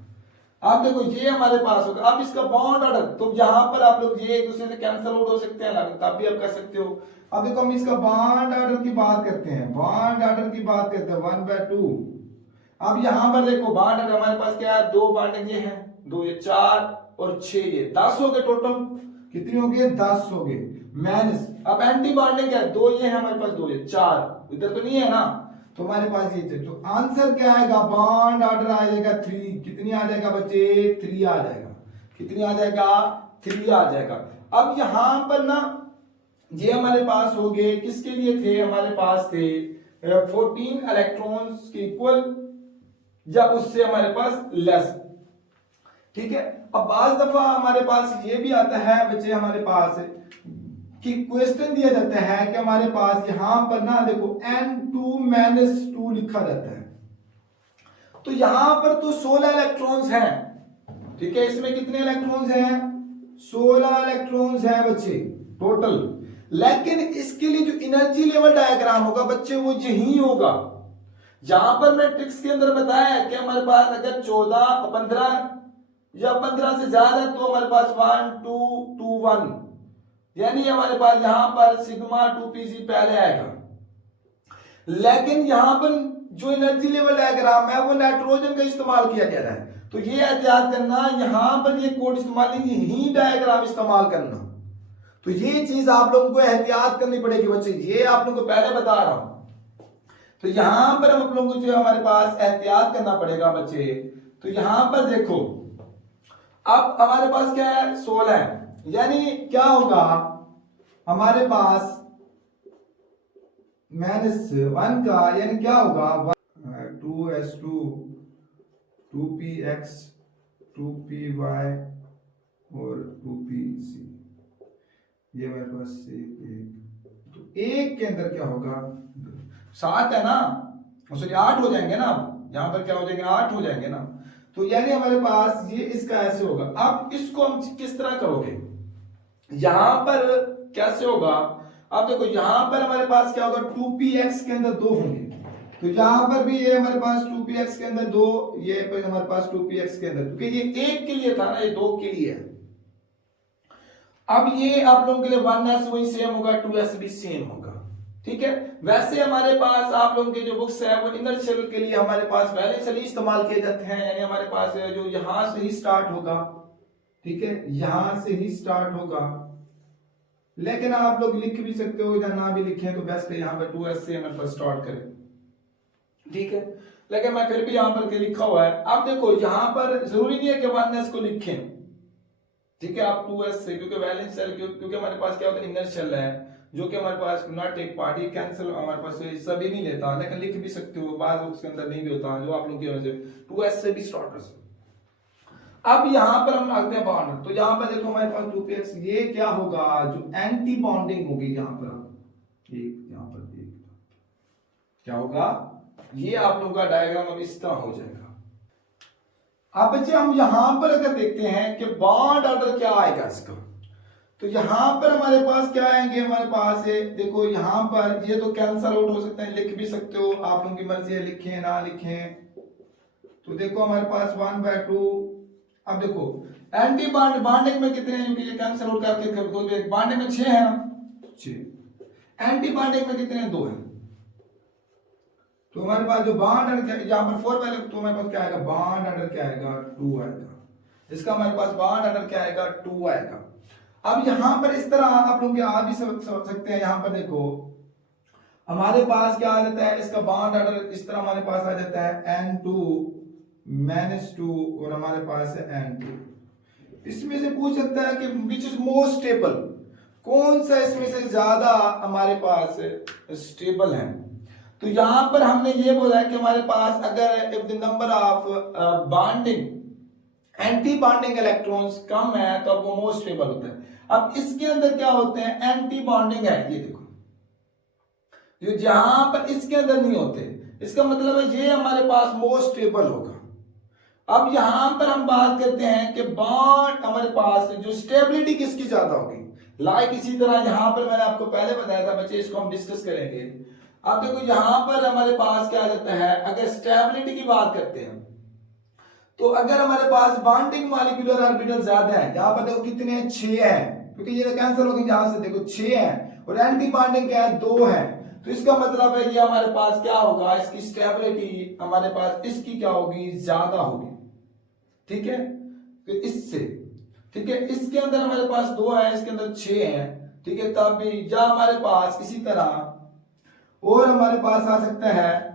अब देखो ये हमारे पास होगा। अब इसका बॉन्ड ऑर्डर, तो यहां पर आप लोग ये एक दूसरे से कैंसिल आउट हो सकते हैं, तब भी आप कर सकते हो। अब देखो हम इसका बॉन्ड ऑर्डर की बात करते हैं, बॉन्ड ऑर्डर की बात करते हैं 1/2। अब यहां पर देखो बॉन्ड ऑर्डर हमारे पास क्या है, 2 बॉन्ड ये है, 2 ये 4 और 6 ये 10 हो गए टोटल। कितनी हो गई, 10 हो गए माइनस। अब एंटी बॉन्डिंग क्या है, 2 ये है हमारे पास, 2 ये 4, इधर तो नहीं है ना, तो हमारे पास ये थे। तो आंसर क्या आएगा, बॉन्ड ऑर्डर आ जाएगा 3। कितनी आ जाएगा बच्चे, 3 आ जाएगा। कितनी आ जाएगा, 3 आ जाएगा। अब यहां पर ना ये हमारे पास हो गए, किसके लिए थे, हमारे पास थे 14 इलेक्ट्रॉन्स के इक्वल या उससे हमारे पास लेस। ठीक है। अब बाज दफा हमारे पास ये भी आता है बच्चे, हमारे पास कि क्वेश्चन दिया जाता है कि हमारे पास यहां पर ना देखो N2-2 लिखा जाता है, तो यहां पर तो 16 इलेक्ट्रॉन्स हैं। ठीक है, इसमें कितने इलेक्ट्रॉन्स हैं, 16 इलेक्ट्रॉन्स हैं बच्चे टोटल। लेकिन इसके लिए जो एनर्जी लेवल डायग्राम होगा बच्चे वो यही होगा जहां पर मैट्रिक्स के अंदर बताया कि हमारे पास अगर 14, 15 या 15 से ज्यादा है तो हमारे पास 1, 2, 2, 1, यानी हमारे पास यहां पर सिग्मा 2pg पहले आएगा। लेकिन यहां पर जो एनर्जी लेवल डायग्राम है वो नाइट्रोजन का इस्तेमाल किया जा रहा है, तो ये एहतियात करना, यहां पर ये कोड इस्तेमाल नहीं, यही डायग्राम इस्तेमाल करना। तो ये चीज आप लोगों को एहतियात करनी पड़ेगी बच्चे, ये आप लोगों को पहले बता रहा हूं। तो यहां पर हम आप लोगों को जो हमारे पास एहतियात करना पड़ेगा बच्चे। तो यहां पर देखो अब हमारे पास क्या है, 16 है, यानी क्या होगा हमारे पास -1 का, यानी क्या होगा 2s2 2px 2py और 2pc, ये मेरे पास एक। तो एक के अंदर क्या होगा, 7 है ना, सॉरी 8 हो जाएंगे ना, यहां पर क्या हो जाएंगे, 8 हो जाएंगे ना। तो यानी हमारे पास ये इसका ऐसे होगा। अब इसको हम किस तरह करोगे, यहां पर कैसे होगा, अब देखो यहां पर हमारे पास क्या होगा, 2px के अंदर 2 होंगे, तो यहां पर भी ये हमारे पास 2px के अंदर 2, ये पर हमारे पास 2px के अंदर, क्योंकि ये 1 के लिए था ना, ये 2 के लिए है। अब ये आप लोगों के लिए 1s वही सेम होगा, 2s भी सेम होगा। ठीक है, वैसे हमारे पास आप लोगों के जो बुक्स है वो इनर शेल के लिए हमारे पास वैलेंस शेल इस्तेमाल किए जाते हैं, यानी हमारे पास जो यहां से ही स्टार्ट होगा, ठीक है, यहां से ही स्टार्ट होगा। लेकिन आप लोग लिख भी सकते हो या ना भी लिखें तो बेस्ट है, यहाँ पर 2s से हमारे पास स्टार्ट करें। ठीक है, लेकिन मैं फिर भी यहां पर लिखा हुआ है। अब देखो यहां पर जरूरी नहीं है कि 1s को लिखें, ठीक है, आप 2s से, क्योंकि वैलेंस शेल, क्योंकि हमारे पास क्या होता है, इनर शेल है जो कि हमारे पास नॉट टेक पार्ट, ये कैंसिल हमारे पास हिस्सा भी नहीं लेता, लेकिन लिख भी सकते हो, बाद बुक्स के अंदर नहीं भी होता, जो आप लोगों की वजह से 2s से भी स्टार्ट कर सकते। अब यहां पर हम रखते हैं बॉन्ड, तो यहां पर देखो हमारे पास 2px, ये क्या होगा, जो एंटी बॉन्डिंग होगी, यहां पर एक, यहां पर एक, क्या होगा, ये आप लोगों का डायग्राम अब इस तरह हो जाएगा। अब बच्चे हम यहां पर अगर देखते हैं कि बॉन्ड ऑर्डर क्या आएगा इसका, तो यहां पर हमारे पास क्या आएंगे, हमारे पास है देखो यहां पर ये तो कैंसल आउट हो सकते हैं, लिख भी सकते हो, आप लोगों की मर्जी है, लिखें ना लिखें। तो देखो हमारे पास 1/2। अब देखो एंटी बॉन्डिंग में कितने हैं, क्योंकि ये कैंसिल आउट करके बॉन्डिंग में 6 है ना, 6, एंटी बॉन्डिंग में कितने हैं, 2 है। तो हमारे पास जो बॉन्ड ऑर्डर यहाँ पर 4 पहले, तो हमारे पास क्या आएगा, बॉन्ड ऑर्डर क्या आएगा, 2 आएगा। इसका हमारे पास बॉन्ड ऑर्डर क्या आएगा, 2 आएगा। अब यहां पर इस तरह आप लोग आ भी समझ सकते हैं, यहां पर देखो हमारे पास क्या आ जाता है, इसका बॉन्ड ऑर्डर इस तरह हमारे पास आ जाता है N2-2 और हमारे पास है N2। इसमें से पूछ सकता है कि विच इज मोर स्टेबल, कौन सा इसमें से ज्यादा हमारे पास स्टेबल है। तो यहां पर हमने ये बोला है कि हमारे पास अगर if the number of bonding anti bonding electrons कम है तो अब वो मोर स्टेबल होता है। अब इसके अंदर क्या होते हैं, एंटी बॉन्डिंग है, ये देखो, जो जहां पर इसके अंदर नहीं होते, इसका मतलब है ये हमारे पास मोर स्टेबल होगा। अब यहां पर हम बात करते हैं कि बॉन्ड हमारे पास जो स्टेबिलिटी किसकी ज्यादा होगी, लाइक इसी तरह यहां पर मैंने आपको पहले बताया था बच्चे, इसको हम डिस्कस करेंगे। अब देखो यहां पर हमारे पास क्या आ जाता है, अगर स्टेबिलिटी की बात करते हैं तो अगर हमारे पास बॉन्डिंग मॉलिक्यूलर ऑर्बिटल ज्यादा है, यहां पर देखो कितने 6 हैं, क्योंकि ये कैंसिल हो गई यहां से, देखो 6 हैं और एंटी बॉन्डिंग क्या है 2 है, तो इसका मतलब है ये हमारे पास क्या होगा, इसकी स्टेबिलिटी हमारे पास इसकी क्या होगी, ज्यादा होगी। ठीक है, तो इससे ठीक है, इसके अंदर हमारे पास 2 है, इसके अंदर 6 है। ठीक है, तब भी या हमारे पास इसी तरह और हमारे पास आ सकता है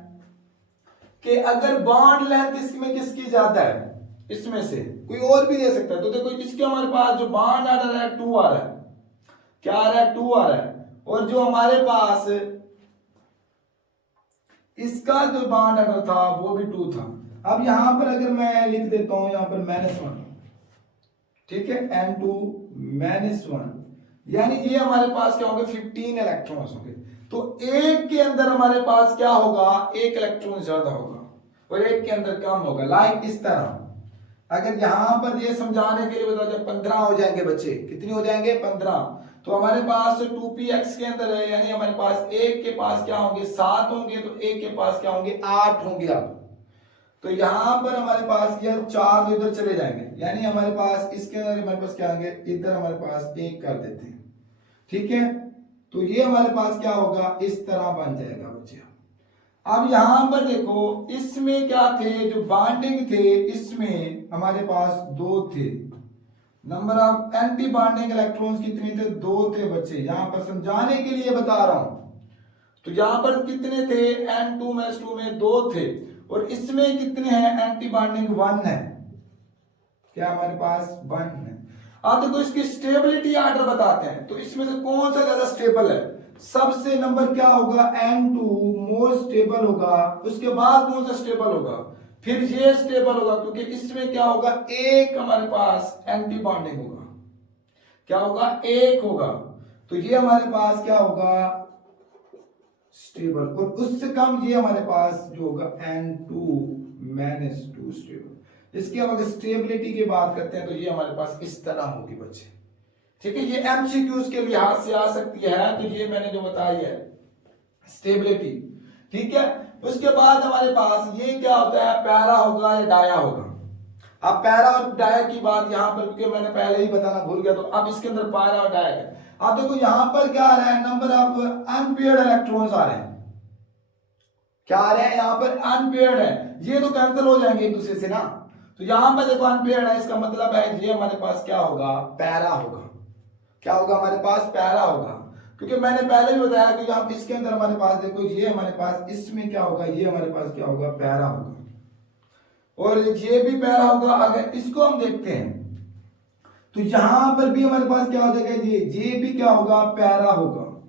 कि अगर बॉन्ड लेंथ इसमें किसकी ज्यादा है, इसमें से कोई और भी दे सकता है, तो देखो इसके हमारे पास जो बॉन्ड ऑर्डर है 2 आ रहा है, क्या आ रहा है 2 आ रहा है, और जो हमारे पास इसका जो बॉन्ड ऑर्डर था वो भी 2 था। अब यहां पर अगर मैं लिख देता हूं यहां पर -1, ठीक है, N2-1, यानी ये हमारे पास क्या होंगे 15 इलेक्ट्रॉन्स होंगे। तो एक के अंदर हमारे पास क्या होगा, एक इलेक्ट्रॉन ज्यादा होगा और एक के अंदर कम होगा, लाइक इस तरह। अगर यहां पर ये समझाने के लिए बताओ, जब 15 हो जाएंगे बच्चे, कितने हो जाएंगे 15, तो हमारे पास 2px के अंदर है, यानी हमारे पास एक के पास क्या होंगे 7 होंगे, तो एक के पास क्या होंगे 8 होंगे। अब तो यहां पर हमारे पास ये 4 इधर चले जाएंगे, यानी हमारे पास इसके अंदर हमारे पास क्या होंगे, इधर हमारे पास 1 कर देते हैं। ठीक है, तो ये हमारे पास क्या होगा, इस तरह बन जाएगा बच्चे। अब यहां पर देखो इसमें क्या थे, जो बॉन्डिंग थे इसमें हमारे पास 2 थे, number of anti bonding electrons कितने थे, 2 थे बच्चे। यहां पर समझाने के लिए बता रहा हूं, तो यहां पर कितने थे, N2-2 में 2 थे, और इसमें कितने हैं, एंटी बॉन्डिंग 1 है, क्या हमारे पास 1 है। अब देखो इसकी स्टेबिलिटी ऑर्डर बताते हैं, तो इसमें से कौन सा ज्यादा स्टेबल है, सबसे नंबर क्या होगा, N2 मोर स्टेबल होगा, उसके बाद कौन सा स्टेबल होगा, फिर ये स्टेबल होगा, क्योंकि इसमें क्या होगा, एक हमारे पास एंटी बॉन्डिंग होगा, क्या होगा, एक होगा, तो ये हमारे पास क्या होगा, स्टेबल, और उससे कम ये हमारे पास जो होगा N2-2 स्टेबल। इसकी हम अगर स्टेबिलिटी की बात करते हैं तो ये हमारे पास इस तरह होगी बच्चे। ठीक है, ये एमसीक्यूज के लिहाज से आ सकती है, तो ये मैंने जो बताई है स्टेबिलिटी। ठीक है, उसके बाद हमारे पास ये क्या होता है, पैरा होगा या डाया होगा। अब पैरा और डाया की बात यहां पर, क्योंकि मैंने पहले ही बताना भूल गया, तो अब इसके अंदर पैरा और डाया है। अब देखो यहां पर क्या आ रहा है, नंबर ऑफ अनपेयर्ड इलेक्ट्रॉन्स आ रहे हैं, क्या आ रहे हैं, यहां पर अनपेयर्ड है, ये तो कैंसिल हो जाएंगे एक दूसरे से ना, तो यहां पर देखो अनपेयर्ड है, इसका मतलब है ये हमारे पास क्या होगा, पैरा होगा, क्या होगा हमारे पास, पैरा होगा, क्योंकि मैंने पहले भी बताया कि यहाँ इसके अंदर हमारे पास देखो ये हमारे पास इसमें क्या होगा, ये हमारे पास क्या होगा, पैरा होगा, और ये भी पैरा होगा। अगर इसको हम देखते हैं तो यहां पर भी हमारे पास क्या हो जाएगा, ये भी क्या होगा, पैरा होगा,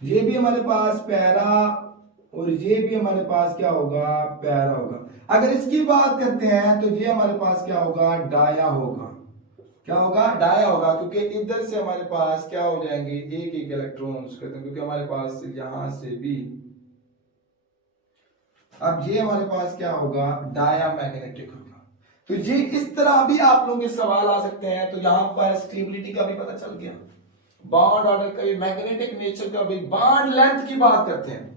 ये भी हमारे पास पैरा, और ये भी हमारे पास क्या होगा, पैरा होगा। अगर इसकी बात करते हैं तो ये हमारे पास क्या होगा, डाया होगा, क्या होगा, डाया होगा, क्योंकि इधर से हमारे पास क्या हो जाएंगे, एक एक इलेक्ट्रॉन्स कहते हैं, क्योंकि हमारे पास यहां से भी, अब ये हमारे पास क्या होगा, डाया मैग्नेटिक होगा। तो ये इस तरह भी आप लोगों के सवाल आ सकते हैं। तो यहां पर स्टेबिलिटी का भी पता चल गया, बॉन्ड ऑर्डर का भी, मैग्नेटिक नेचर का भी, बॉन्ड लेंथ की बात करते हैं।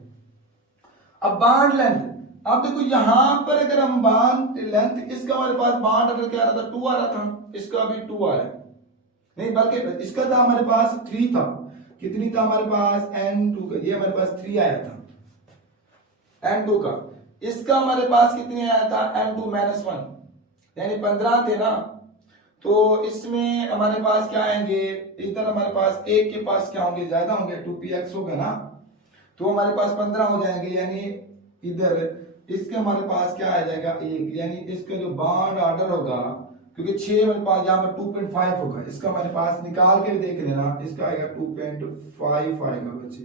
अब बॉन्ड लेंथ, अब देखो यहां पर अगर हम बॉन्ड लेंथ, इसका हमारे पास बॉन्ड ऑर्डर क्या आ रहा था, 2 आ रहा था, इसका भी 2 आ रहा है, नहीं बल्कि इसका था हमारे पास 3 था, कितनी था हमारे पास, N2 का, ये हमारे पास 3 आया था N2 का, इसका हमारे पास कितने आया था, N2-1, यानी 15 थे ना, तो इसमें हमारे पास क्या आएंगे, इधर हमारे पास एक के पास क्या होंगे, ज्यादा होंगे, 2px होगा ना, तो हमारे पास 15 हो जाएंगे, यानी इधर इसके हमारे पास क्या आ जाएगा, एक, यानी इसका जो बॉन्ड ऑर्डर होगा, क्योंकि 6 मेरे पास यहाँ पर 2.5 होगा, इसका हमारे पास निकाल के भी देख लेना, इसका आएगा 2.5 आएगा बच्चे,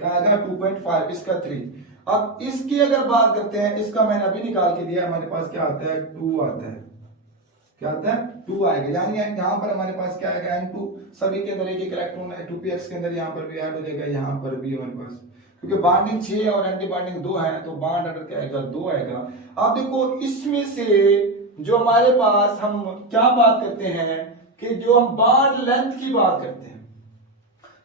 क्या आएगा 2.5, इसका 3। अब इसकी अगर बात करते हैं, इसका मैंने अभी निकाल के दिया, हमारे पास क्या आता है, 2 आता है, क्या आता है, 2 आएगा, यानी यहाँ पर हमारे पास क्या आएगा, N2, सभी के अंदर एक एक इलेक्ट्रॉन है, 2px के अंदर यहाँ पर भी ऐड हो जाएगा, यहाँ पर भी हमारे पास, क्योंकि बॉन्डिंग 6 और एंटी बॉन्डिंग 2 है, तो बॉन्ड ऑर्डर क्या आएगा, 2 आएगा। अब देखो इसमें से जो हमारे पास हम क्या बात करते हैं, कि जो हम बॉन्ड लेंथ की बात करते हैं,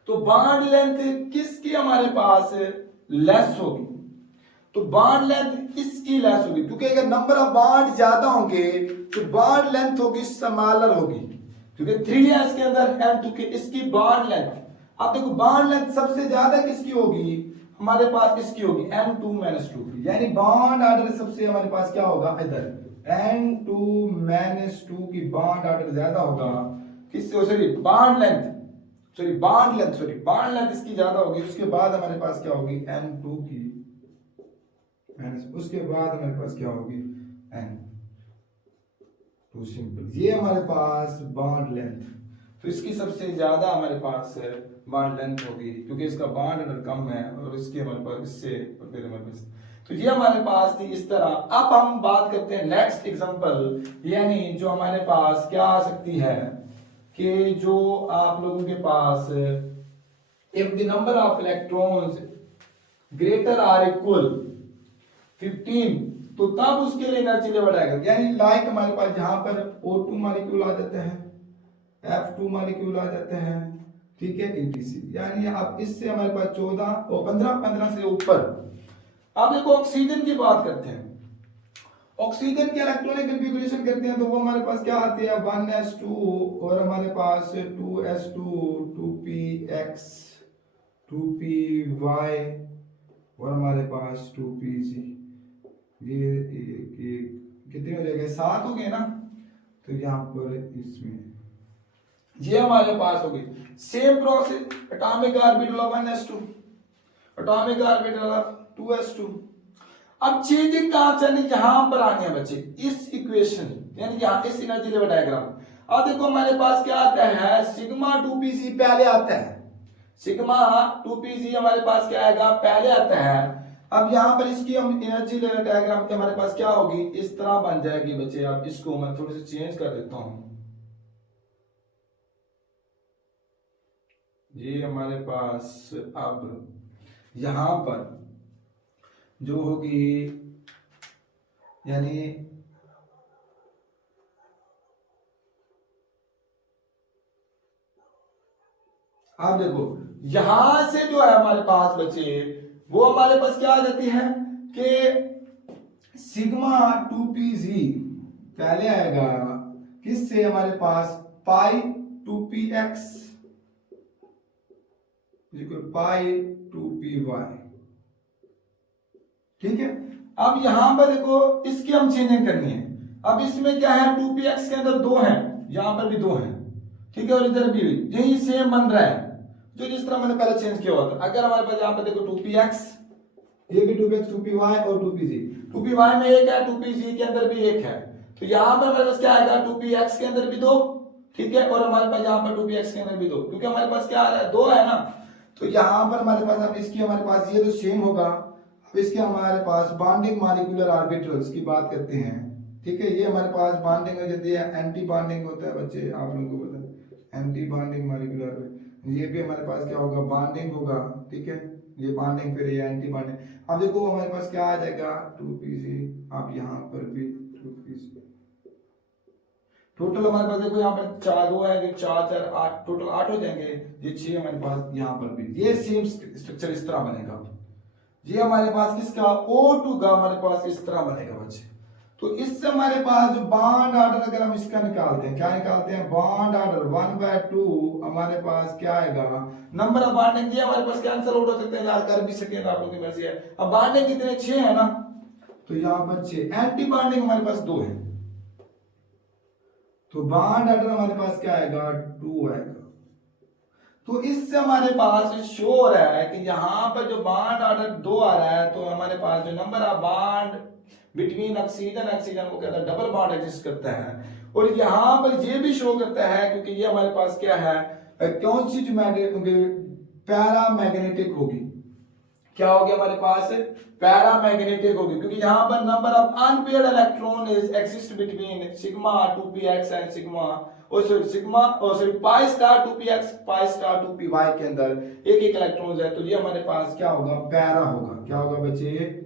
तो बॉन्ड लेंथ किसकी हमारे पास लेस होगी, तो बॉन्ड लेंथ इसकी लेस होगी, क्योंकि अगर नंबर ऑफ बॉन्ड ज्यादा होंगे तो बॉन्ड लेंथ होगी स्मॉलर होगी, क्योंकि 3 है इसके अंदर M2 के, इसकी बॉन्ड लेंथ, अब देखो बॉन्ड लेंथ सबसे ज्यादा किसकी होगी, हमारे पास इसकी होगी N2 - 2, यानी बॉन्ड ऑर्डर सबसे हमारे पास क्या होगा इधर N2 - 2 की बॉन्ड ऑर्डर ज्यादा होगा, किससे, सॉरी बॉन्ड लेंथ इसकी ज्यादा होगी, उसके बाद हमारे पास क्या होगी N2 की उसके बाद हमारे पास क्या होगी N2 सिंपल, ये हमारे पास बॉन्ड लेंथ, तो इसकी सबसे ज्यादा हमारे पास बॉन्ड लेंथ होगी, क्योंकि इसका बॉन्ड अगर कम है और इसकी हमारे पास इससे, और फिर हमारे पास, तो ये हमारे पास थी इस तरह। अब हम बात करते हैं नेक्स्ट एग्जांपल, यानी जो हमारे पास क्या आ सकती है कि जो आप लोगों के पास if the number of electrons greater are equal 15, तो तब उसके लिए एनर्जी लेवल आएगा, यानी लाइक हमारे पास यहाँ पर O2 मॉलिक्यूल आ जाते हैं, F2 मॉलिक्यूल आ जाते हैं, ठीक है, etc, यानी अब इससे हमारे पास 14 और 15 से ऊपर। अब देखो ऑक्सीजन की बात करते हैं, ऑक्सीजन के इलेक्ट्रॉनिक कॉन्फ़िगरेशन करते हैं तो वो हमारे पास क्या आती है 1s2 और हमारे पास 2s2 2px 2py और हमारे पास 2pg, ये कितने हो जाएंगे 7 हो गए ना, तो यहाँ पर इसमें ये हमारे पास हो गई same process, atomic orbital of 1s2, atomic orbital of 2s2। अब चेंजिंग कहां से यहां पर आनी है बच्चे, इस इक्वेशन, यानी यहां इस एनर्जी लेवल डायग्राम। अब देखो हमारे पास क्या आता है सिग्मा 2pc पहले आता है, सिग्मा 2pc हमारे पास क्या आएगा पहले आता है। अब यहां पर इसकी हम एनर्जी लेवल डायग्राम हमारे पास क्या होगी, इस तरह बन जाएगी बच्चे। अब इसको मैं थोड़ी सी चेंज कर देता हूं, ये हमारे पास अब यहां पर जो होगी, यानी आप देखो यहां से जो है हमारे पास बचे वो हमारे पास क्या आ जाती है कि सिग्मा 2pz पहले आएगा किससे हमारे पास पाई 2px पाई 2py, ठीक है। अब यहां पर देखो इसकी हम चेंजिंग करनी है। अब इसमें क्या है 2px के अंदर 2 है, यहां पर भी 2 है, ठीक है, और इधर भी यही सेम बन रहा है जो जिस तरह मैंने पहले चेंज किया हुआ था। अगर हमारे पास यहां पर देखो 2px, ये भी 2px 2py और 2pz, 2py में एक है, 2pz के अंदर भी एक है, तो यहां पर हमारे पास क्या आएगा 2px के अंदर भी 2, ठीक है, और हमारे पास यहां पर 2px के अंदर भी 2, क्योंकि हमारे पास क्या आ रहा है 2 है ना, तो यहां पर हमारे पास अब इसकी हमारे पास ये तो सेम होगा। अब इसके हमारे पास बॉन्डिंग मॉलिक्यूलर ऑर्बिटल्स की बात करते हैं, ठीक है, ये हमारे पास बॉन्डिंग हो जाती है, एंटी बॉन्डिंग होता है बच्चे, आप लोगों को पता है एंटी बॉन्डिंग मॉलिक्यूलर, ये भी हमारे पास क्या होगा बॉन्डिंग होगा, ठीक है, ये बॉन्डिंग फिर ये एंटी बॉन्डिंग। अब देखो हमारे पास क्या आ जाएगा 2pc, अब यहाँ पर भी 2pc, टोटल हमारे पास देखो यहाँ पर 4 2 है, 4 4 8, टोटल 8 हो जाएंगे, ये 6 हमारे पास यहाँ पर भी, ये सेम स्ट्रक्चर इस तरह बनेगा। ये हमारे पास किसका O2 का हमारे पास इस तरह बनेगा बच्चे। तो इससे हमारे पास जो बॉन्ड ऑर्डर अगर हम इसका निकालते हैं, क्या निकालते हैं बॉन्ड ऑर्डर 1/2 हमारे पास क्या आएगा नंबर ऑफ बॉन्डिंग, ये हमारे पास कैंसिल आउट हो सकते हैं, यार कर भी सकते हैं आप लोगों की मर्जी है। अब बॉन्डिंग कितने 6 है ना, तो यहाँ पर 6, एंटी बॉन्डिंग हमारे पास 2 है, तो बॉन्ड ऑर्डर हमारे पास क्या आएगा 2 आएगा। तो इससे हमारे पास श्योर है कि यहां पर जो बॉन्ड ऑर्डर 2 आ रहा है, तो हमारे पास जो number of bond between oxygen oxygen को कहता है डबल बॉन्ड एग्जिस्ट करता है। और यहां पर ये भी शो करता है क्योंकि ये हमारे पास क्या है कौन सी पैरामैग्नेटिक होगी, क्या होगी हमारे पास पैरामैग्नेटिक होगी, क्योंकि यहां पर number of unpaired electron is exist between sigma 2px and sigma pi star 2px pi star 2py के अंदर एक एक इलेक्ट्रॉन है, तो ये हमारे पास क्या होगा पैरा होगा, क्या होगा बच्चे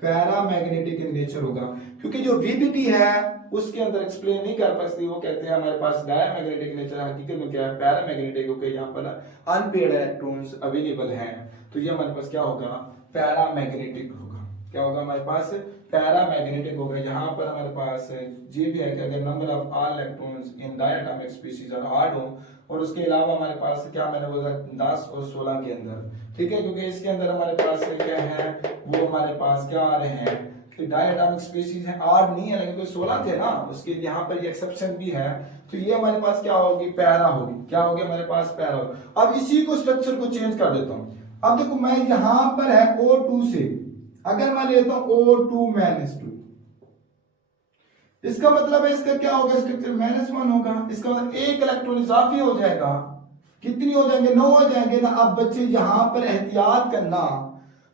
पैरामैग्नेटिक इन नेचर होगा, क्योंकि जो वीबीटी है उसके अंदर एक्सप्लेन नहीं कर पाती, वो कहते हैं हमारे पास डायमैग्नेटिक नेचर, हकीकत में क्या है पैरामैग्नेटिक, क्योंकि यहाँ पर अनपेयर्ड इलेक्ट्रॉन्स अवेलेबल हैं, तो ये हमारे पास क्या होगा पैरामैग्नेटिक होगा। क्या होगा हमारे पास? पैरामैग्नेटिक होगा। यहाँ पर हमारे पास ये भी है कि अगर number of all electrons in diatomic species are odd हो, और उसके अलावा हमारे पास क्या मैंने बोला 10 और 16 के अंदर, ठीक है, क्योंकि इसके अंदर हमारे पास क्या है, वो हमारे पास क्या आ रहे हैं कि डायटोमिक स्पीशीज है, ऑड नहीं है, लेकिन 16 थे ना, उसके यहाँ पर ये एक्सेप्शन भी है। तो ये हमारे पास क्या होगी? पैरा होगी। क्या होगी हमारे पास? पैरा होगी। अब इसी को स्ट्रक्चर को चेंज कर देता हूँ। अब देखो मैं यहां पर है O2 से अगर मैं लेता हूं O2-2, इसका मतलब है इसका क्या होगा? स्ट्रक्चर -1 होगा। इसका मतलब एक इलेक्ट्रॉन इजाफी हो जाएगा। कितनी हो जाएंगे? 9 हो जाएंगे ना। अब बच्चे यहां पर एहतियात करना,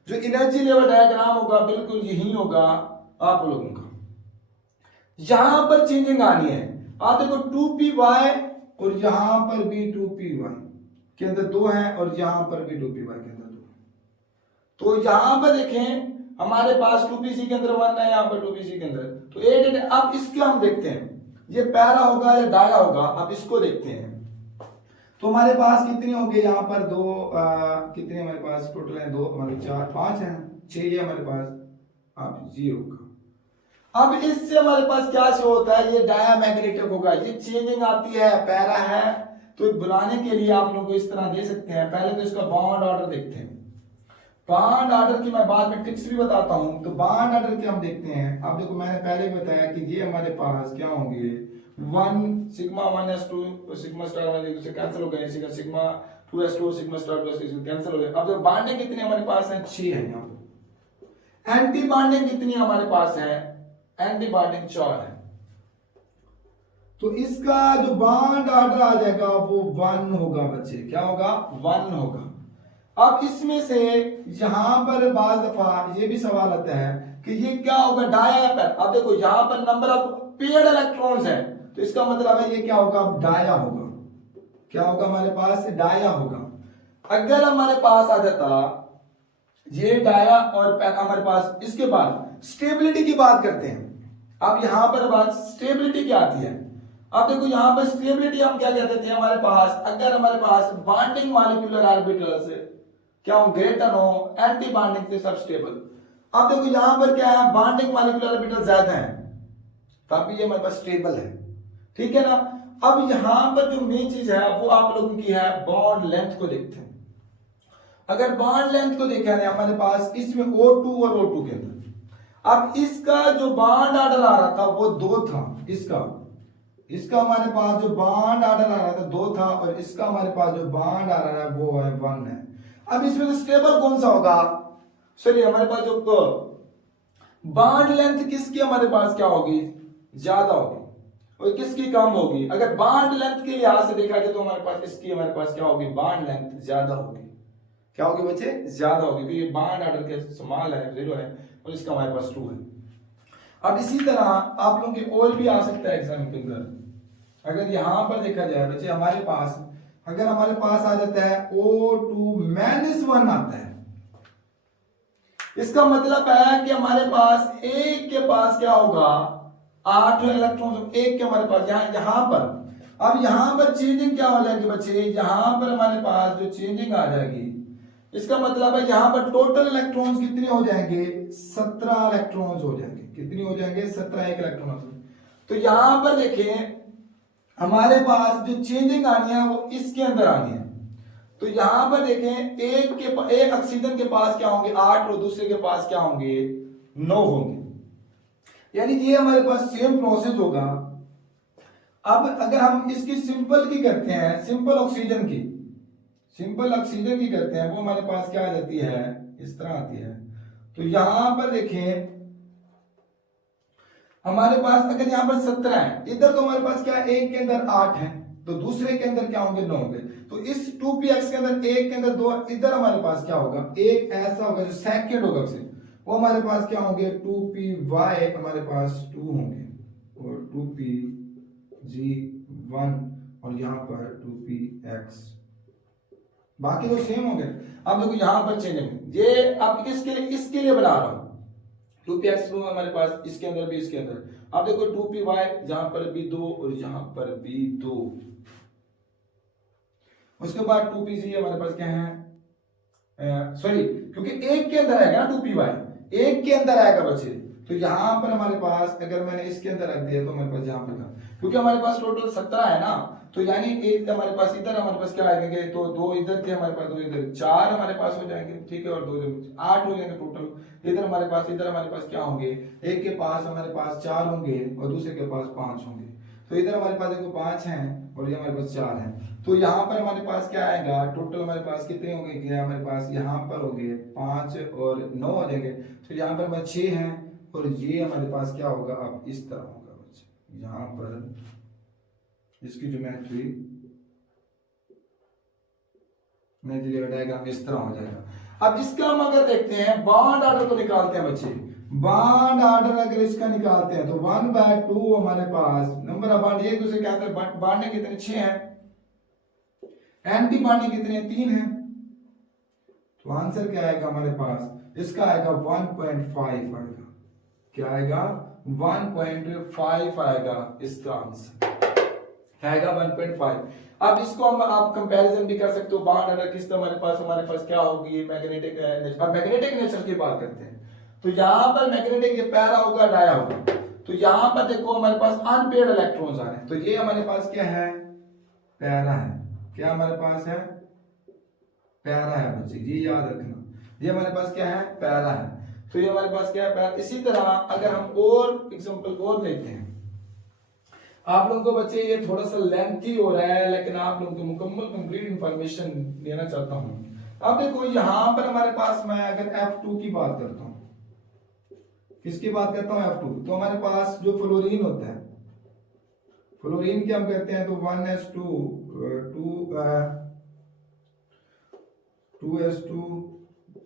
जो एनर्जी लेवल डायग्राम होगा बिल्कुल यही होगा आप लोगों का। यहां पर चेंजिंग आनी है। आप देखो 2py और यहां पर भी 2py के अंदर 2 है, और यहां पर भी 2py के अंदर 2। तो यहां पर देखें हमारे पास 2pc के अंदर 1 है, यहां पर 2pc के अंदर, तो 8। अब इसके हम देखते हैं ये पैरा होगा या डाया होगा। अब इसको देखते हैं तो हमारे पास कितने होंगे? यहाँ पर 2 कितने हमारे पास टोटल है? 2 हमारे 4 5 है, 6 ये हमारे पास। अब ये होगा। अब इससे हमारे पास क्या शो होता है? ये डायामैग्नेटिक होगा। ये चेंजिंग आती है, पैरा है, तो बुलाने के लिए आप लोग को इस तरह दे सकते हैं। पहले तो इसका बॉन्ड ऑर्डर देखते हैं। बॉन्ड ऑर्डर की मैं बाद में ट्रिक्स भी बताता हूं। तो बॉन्ड ऑर्डर के हम देखते हैं। अब देखो मैंने पहले भी बताया कि ये हमारे पास क्या होंगे? 1 सिग्मा 1s2 सिग्मा स्टार वाले से कैंसिल हो गए, sigma 2s2 sigma star plus cancel हो गए। अब देखो बॉन्डिंग कितनी हमारे पास है? 6 है। यहाँ पर एंटी बॉन्डिंग कितनी हमारे पास है? एंटी बॉन्डिंग 4 है। तो इसका जो बॉन्ड ऑर्डर आ जाएगा वो 1 होगा बच्चे। क्या होगा? 1 होगा। अब इसमें से यहां पर बाज दफा ये भी सवाल आता है कि ये क्या होगा? डाया पर। अब देखो यहां पर नंबर ऑफ पेयर्ड इलेक्ट्रॉन्स है, तो इसका मतलब है ये क्या होगा? डाया होगा। क्या होगा हमारे पास? डाया होगा। अगर हमारे पास आ जाता ये डाया और पैरा हमारे पास, इसके बाद स्टेबिलिटी की बात करते हैं। अब यहां पर बात स्टेबिलिटी क्या आती है? अब देखो यहां पर स्टेबिलिटी हम क्या कहते थे हमारे पास? अगर हमारे पास बॉन्डिंग मॉलिक्यूलर ऑर्बिटल्स क्या हो? ग्रेटर हो, एंटी बॉन्डिंग से सब स्टेबल। अब देखो यहां पर क्या है? बॉन्डिंग मॉलिक्यूलर ऑर्बिटल ज्यादा है, तब ये हमारे पास स्टेबल है, ठीक है ना। अब यहां पर जो मेन चीज है वो आप लोगों की है बॉन्ड लेंथ को देखते हैं। अगर बॉन्ड लेंथ को देखा जाए हमारे पास इसमें O2 और O2 के अंदर, अब इसका जो बॉन्ड ऑर्डर आ रहा था वो 2 था। इसका हमारे पास जो बॉन्ड ऑर्डर आ रहा था 2 था, और इसका हमारे पास जो बॉन्ड आ रहा है वो है 1 है। अब इसमें से स्टेबल कौन सा होगा? सॉरी हमारे पास जो बॉन्ड लेंथ किसकी हमारे पास क्या होगी? ज्यादा होगी, और किसकी कम होगी? अगर बॉन्ड लेंथ के लिहाज से देखा जाए तो हमारे पास इसकी हमारे पास क्या होगी? बॉन्ड लेंथ ज्यादा होगी। क्या होगी बच्चे? ज्यादा होगी, क्योंकि ये बॉन्ड ऑर्डर के स्मॉल है 0 है, और इसका हमारे पास 2 है। अब इसी तरह आप लोगों के और भी आ सकता है एग्जाम के अंदर। अगर यहां पर देखा जाए बच्चे हमारे पास, अगर हमारे पास आ जाता है O2-1 आता है, इसका मतलब है कि हमारे पास एक के पास क्या होगा? 8 इलेक्ट्रॉन। एक के हमारे पास यहां पर, अब यहां पर चेंजिंग क्या हो जाएगी बच्चे? यहां पर हमारे पास जो चेंजिंग आ जाएगी, इसका मतलब है यहां पर टोटल इलेक्ट्रॉन्स कितने हो जाएंगे? 17 इलेक्ट्रॉन्स हो जाएंगे। कितनी हो जाएंगे? 17 एक इलेक्ट्रॉन। तो यहां पर देखें हमारे पास जो चेंजिंग आनी है वो इसके अंदर आनी है। तो यहां पर देखें एक ऑक्सीजन के पास क्या होंगे? 8, और दूसरे के पास क्या होंगे? 9 होंगे। यानी ये हमारे पास सेम प्रोसेस होगा। अब अगर हम इसकी सिंपल की करते हैं, सिंपल ऑक्सीजन की करते हैं, वो हमारे पास क्या आ जाती है? इस तरह आती है। तो यहां पर देखें हमारे पास अगर यहां पर 17 है, इधर तो हमारे पास क्या है? एक के अंदर 8 है, तो दूसरे के अंदर क्या होंगे? 9 होंगे। तो इस 2px के अंदर एक के अंदर 2, इधर हमारे पास क्या होगा? एक ऐसा होगा जो सेकंड होगा उसे, वो हमारे पास क्या होंगे? 2py हमारे पास 2 होंगे, और 2pg1, और यहां पर 2px, बाकी तो सेम हो गए। अब देखो यहां पर चेंज, ये अब किसके लिए? इसके लिए बना रहा हूं। 2px हमारे पास इसके अंदर भी, इसके अंदर। अब देखो 2py यहां पर भी 2 और यहां पर भी 2। उसके बाद 2pg हमारे पास क्या है? सॉरी, क्योंकि एक के अंदर आएगा ना 2py, एक के अंदर आएगा बच्चे, तो यहाँ पर हमारे पास अगर मैंने इसके अंदर रख दिया तो हमारे पास यहाँ पर था, क्योंकि हमारे पास टोटल 17 है ना, तो यानी एक हमारे पास इधर हमारे पास क्या आएंगे, तो दो इधर थे हमारे पास, दो इधर, 4 हमारे पास हो जाएंगे, ठीक है, और 2 इधर, 8 हो जाएंगे टोटल। इधर हमारे पास क्या होंगे, एक के पास हमारे पास 4 होंगे और दूसरे के पास 5 होंगे, तो इधर हमारे पास देखो 5 हैं और ये हमारे पास 4 हैं, तो यहाँ पर हमारे पास क्या आएगा, टोटल हमारे पास कितने होंगे, क्या हमारे पास यहाँ पर होंगे 5 और 9 हो जाएंगे, तो यहाँ पर हमारे 6 हैं और ये हमारे पास क्या होगा, अब इस तरह होगा बच्चे, यहाँ पर इसकी ज्योमेट्री डायग्राम इस तरह हो जाएगा। अब इसका हम अगर देखते हैं बॉन्ड ऑर्डर को निकालते हैं बच्चे, बॉन्ड ऑर्डर अगर इसका निकालते हैं तो 1/2 हमारे पास नंबर ऑफ बॉन्ड, एक दूसरे के अंदर बांटने कितने 6 हैं, एंटी बांटने कितने 3 हैं, तो आंसर क्या आएगा हमारे पास, इसका आएगा 1.5 आएगा, क्या आएगा 1.5 आएगा इसका आंसर, क्या आएगा 1.5। अब इसको हम आप कंपैरिजन भी कर सकते हो, बॉन्ड ऑर्डर किस हमारे पास क्या होगी, मैग्नेटिक नेचर। अब मैग्नेटिक नेचर की बात करते हैं, तो यहाँ पर मैग्नेटिक ये पैरा होगा डाया होगा, तो यहाँ पर देखो हमारे पास अनपेयर्ड इलेक्ट्रॉन्स आ रहे हैं, तो ये हमारे पास क्या है, पैरा है, क्या हमारे पास है, पैरा है बच्चे, ये याद रखना, ये हमारे पास क्या है, पैरा है, तो ये हमारे पास क्या है, पैरा। इसी तरह अगर हम और एग्जांपल और लेते हैं, आप लोगों को बच्चे ये थोड़ा सा लेंथी हो रहा है, लेकिन आप लोगों को मुकम्मल कंप्लीट इंफॉर्मेशन देना चाहता हूं। अब देखो यहाँ पर हमारे पास मैं अगर F2 की बात करता हूं, किसकी बात करता हूं, F2, तो हमारे पास जो फ्लोरीन होता है, फ्लोरीन की हम कहते हैं तो 1s2 2s2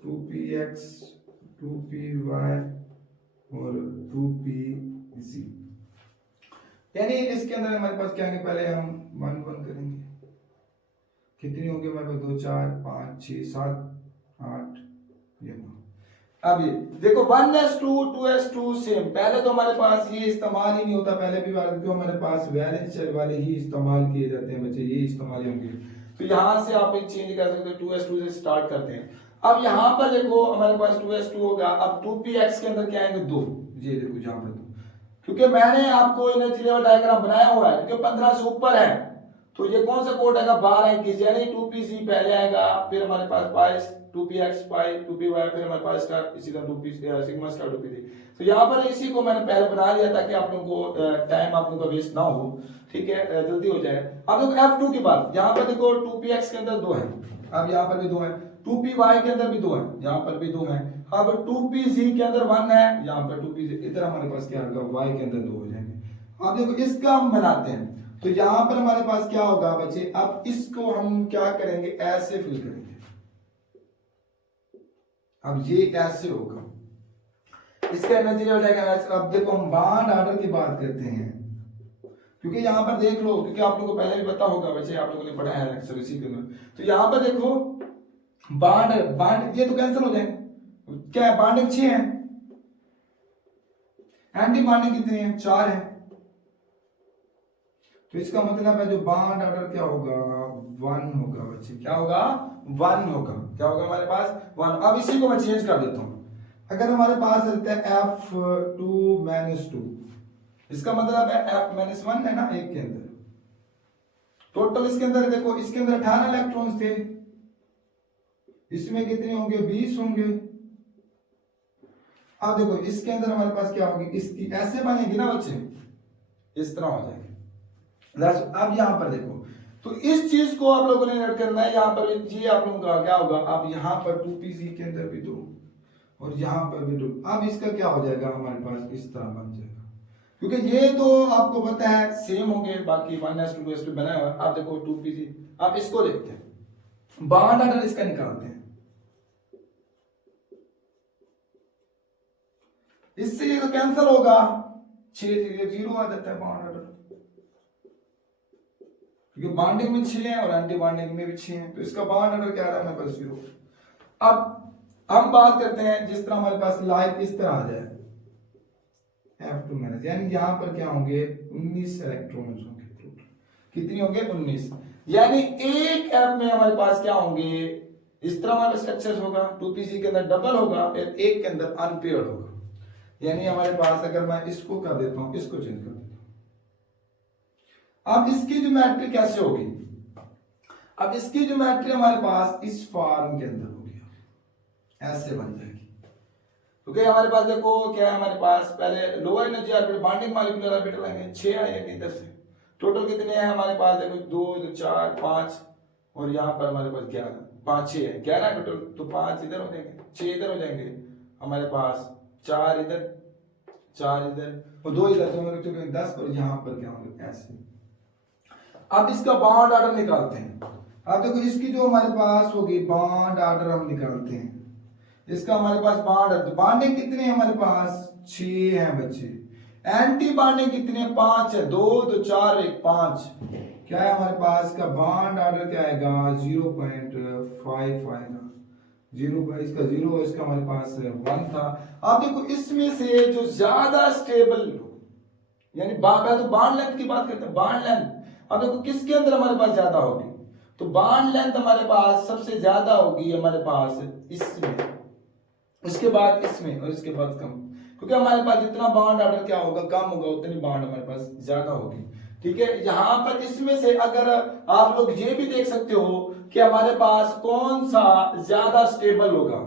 2px 2py और 2pz, यानी इसके अंदर हमारे पास क्या है, पहले हम 1 1 करेंगे, कितनी होंगे हमारे पास 2 4 5 6 7 8 ये 9। अब ये देखो 1s2 2s2 सेम, पहले तो हमारे पास ये इस्तेमाल ही नहीं होता, पहले भी बात क्यों हमारे पास वैलेंस शेल वाले ही इस्तेमाल किए जाते हैं बच्चे, ये इस्तेमाल होंगे, तो यहां से आप चेंज कर सकते हो, 2s2 से स्टार्ट करते हैं। अब यहां पर देखो हमारे पास 2s2 होगा, अब 2px के अंदर क्या आएंगे 2, ये देखो यहां पर, क्योंकि मैंने आपको एनर्जी लेवल डायग्राम बनाया हुआ है, क्योंकि 15 से ऊपर है, तो ये कौन सा कोड आएगा 12 21, यानी 2pc पहले आएगा, फिर हमारे पास पाइस 2px पाई 2py, फिर हमारे पास स्टार इसी तरह 2p सिग्मा स्टार 2pc। तो यहाँ पर इसी को मैंने पहले बना लिया ताकि आप लोगों को टाइम आप लोगों का वेस्ट ना हो, ठीक है, जल्दी हो जाए। अब देखो F2 की बात, यहाँ पर देखो 2px के अंदर 2 है, अब यहाँ पर भी 2 है, 2py के अंदर भी 2 है, यहाँ पर भी 2 है, अब 2pz के अंदर 1 है, यहाँ पर 2pz, इधर हमारे पास क्या होगा, y के अंदर 2 हो जाएंगे। अब देखो इसका हम बनाते हैं, तो यहाँ पर हमारे पास क्या होगा बच्चे, अब इसको हम क्या करेंगे, ऐसे फिल करेंगे, अब ये ऐसे होगा, इसका एनर्जी लेवल डायग्राम। अब देखो हम बॉन्ड ऑर्डर की बात करते हैं, क्योंकि यहाँ पर देख लो, क्योंकि आप लोगों को पहले भी पता होगा बच्चे, आप लोगों ने पढ़ा है लेक्चर इसी के अंदर, तो यहाँ पर देखो बॉन्ड ये तो कैंसिल हो जाएंगे, क्या है बॉन्डिंग 6 है, एंटी बॉन्डिंग कितनी है 4 है, तो इसका मतलब है जो बॉन्ड ऑर्डर क्या होगा 1 होगा बच्चे, क्या होगा 1 होगा, क्या होगा हमारे पास 1। अब इसी को मैं चेंज कर देता हूं, अगर हमारे पास रहता है F2 - 2, इसका मतलब है F-1 है ना, एक के अंदर टोटल, इसके अंदर देखो, इसके अंदर 18 इलेक्ट्रॉन्स थे, इसमें कितने होंगे 20 होंगे। अब देखो इसके अंदर हमारे पास क्या होगी, इसकी ऐसे बनेगी ना बच्चे, इस तरह हो जाएगी। अब यहां पर देखो, तो इस चीज को आप लोगों ने नोट करना है, यहां पर ये आप लोगों का क्या होगा, अब यहां पर 2pz के अंदर भी 2 और यहां पर भी 2, अब इसका क्या हो जाएगा हमारे पास इस तरह बन जाएगा, क्योंकि ये तो आपको पता है सेम होंगे, बाकी 1s2 2s2 बनाया हुआ। अब देखो 2pz, अब इसको देखते हैं, बॉन्ड ऑर्डर इसका निकालते हैं, इससे ये तो कैंसिल होगा, 6 0 आ जाता है बॉन्ड ऑर्डर, क्योंकि बॉन्डिंग में 6 है और एंटी बॉन्डिंग में भी 6 है, तो इसका बॉन्ड ऑर्डर क्या आ रहा है हमारे पास 0। अब हम बात करते हैं जिस तरह हमारे पास लाइट इस तरह आ जाए F2-, यानी यहां पर क्या होंगे 19 इलेक्ट्रॉन्स होंगे, टोटल कितनी होंगे 19, यानी एक एफ में हमारे पास क्या होंगे इस तरह हमारे स्ट्रक्चर होगा, 2pc के अंदर डबल होगा और एक के अंदर अनपेयर्ड होगा। यानी हमारे पास अगर मैं इसको कर देता हूं, इसको चेंज कर देता हूं, अब इसकी ज्योमेट्री कैसे होगी? अब इसकी ज्योमेट्री हमारे पास इस फॉर्म के अंदर होगी, ऐसे बन जाएगी। क्योंकि हमारे पास देखो क्या है, हमारे पास पहले lower energy orbital bonding molecular orbital आएंगे 6 आएंगे इधर से। टोटल कितने हैं हमारे पास? देखो 2 4 5 और यहाँ पर हमारे पास 11 5 6 है, 11 टोटल। तो 5 इधर हो जाएंगे, 6 इधर हो जाएंगे, हमारे पास 4 इधर 4 इधर और 2 इधर, तो हमारे 10 और यहाँ पर क्या होगा ऐसे। अब इसका बॉन्ड ऑर्डर निकालते हैं। अब देखो इसकी जो हमारे पास होगी बॉन्ड ऑर्डर हम निकालते हैं। इसका हमारे पास बॉन्डिंग कितने हैं हमारे पास? 6 हैं बच्चे। एंटी बॉन्डिंग कितने हैं? 5 है, 2 2 4 1 5। क्या है हमारे पास का बॉन्ड ऑर्डर क्या आएगा? 0.5 आएगा। 0 इसका 0, इसका हमारे पास 1 था। अब देखो इसमें से जो ज्यादा स्टेबल, यानी मैं तो बॉन्ड लेंथ की बात करते हैं, बॉन्ड लेंथ। अब देखो किसके अंदर हमारे पास ज्यादा होगी? तो बॉन्ड लेंथ हमारे पास सबसे ज्यादा होगी हमारे पास इसमें, उसके बाद इसमें और इसके बाद कम। क्योंकि हमारे पास जितना बॉन्ड ऑर्डर क्या होगा कम होगा, उतनी बॉन्ड हमारे पास ज्यादा होगी। ठीक है, यहाँ पर इसमें से अगर आप लोग ये भी देख सकते हो कि हमारे पास कौन सा ज्यादा स्टेबल होगा,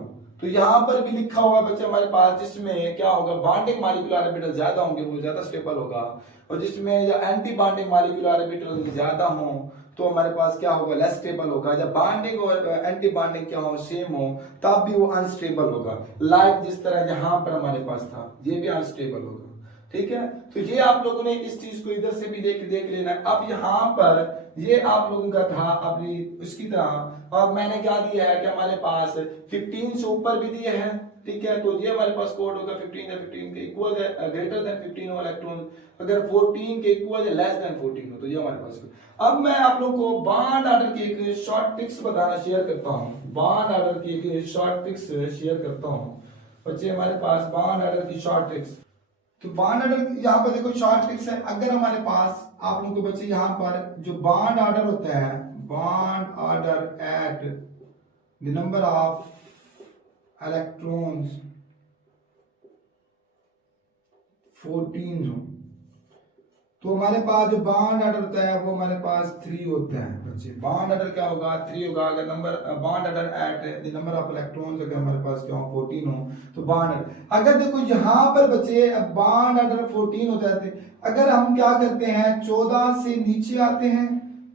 तो यहाँ पर भी लिखा हुआ बच्चे हमारे पास जिसमें क्या होगा बॉन्डिंग मॉलिक्यूलर ऑर्बिटल ज्यादा होंगे वो ज्यादा स्टेबल होगा, और जिसमें एंटी बॉन्डिंग मॉलिक्यूलर ऑर्बिटल ज्यादा हो तो हमारे पास क्या होगा लेस स्टेबल होगा। जब बॉन्डिंग और एंटी बॉन्डिंग क्या हो सेम हो तब भी वो अनस्टेबल होगा, लाइक जिस तरह यहाँ पर हमारे पास था ये भी अनस्टेबल होगा। ठीक है, तो ये आप लोगों ने इस चीज को इधर से भी देख लेना। अब यहाँ पर ये आप लोगों का था अपनी उसकी तरह, अब मैंने क्या दिया है कि हमारे पास 15 से ऊपर भी दिए हैं। ठीक है, तो ये हमारे पास कोड होगा 15 या 15 के इक्वल है, ग्रेटर देन 15 हो इलेक्ट्रॉन, अगर 14 के इक्वल है लेस देन 14 हो, तो ये हमारे पास। अब मैं आप लोगों को बॉन्ड ऑर्डर की एक शॉर्ट ट्रिक्स बताना शेयर करता हूँ, बॉन्ड ऑर्डर की एक शॉर्ट ट्रिक्स शेयर करता हूँ बच्चे, हमारे पास बॉन्ड ऑर्डर की शॉर्ट ट्रिक्स। तो बॉन्ड ऑर्डर यहाँ पर देखो शॉर्ट ट्रिक्स है। अगर हमारे पास आप लोगों को बच्चे यहाँ पर जो बॉन्ड ऑर्डर होता है, bond order at the number of electrons 14 हो, तो हमारे पास जो बॉन्ड ऑर्डर होता है वो हमारे पास 3 होता है बच्चे। बॉन्ड ऑर्डर क्या होगा? 3 होगा। अगर number bond order at the number of electrons अगर हमारे पास क्या हो 14 हो तो बॉन्ड ऑर्डर, अगर देखो यहाँ पर बच्चे बॉन्ड ऑर्डर 14 हो जाते, अगर हम क्या करते हैं 14 से नीचे आते हैं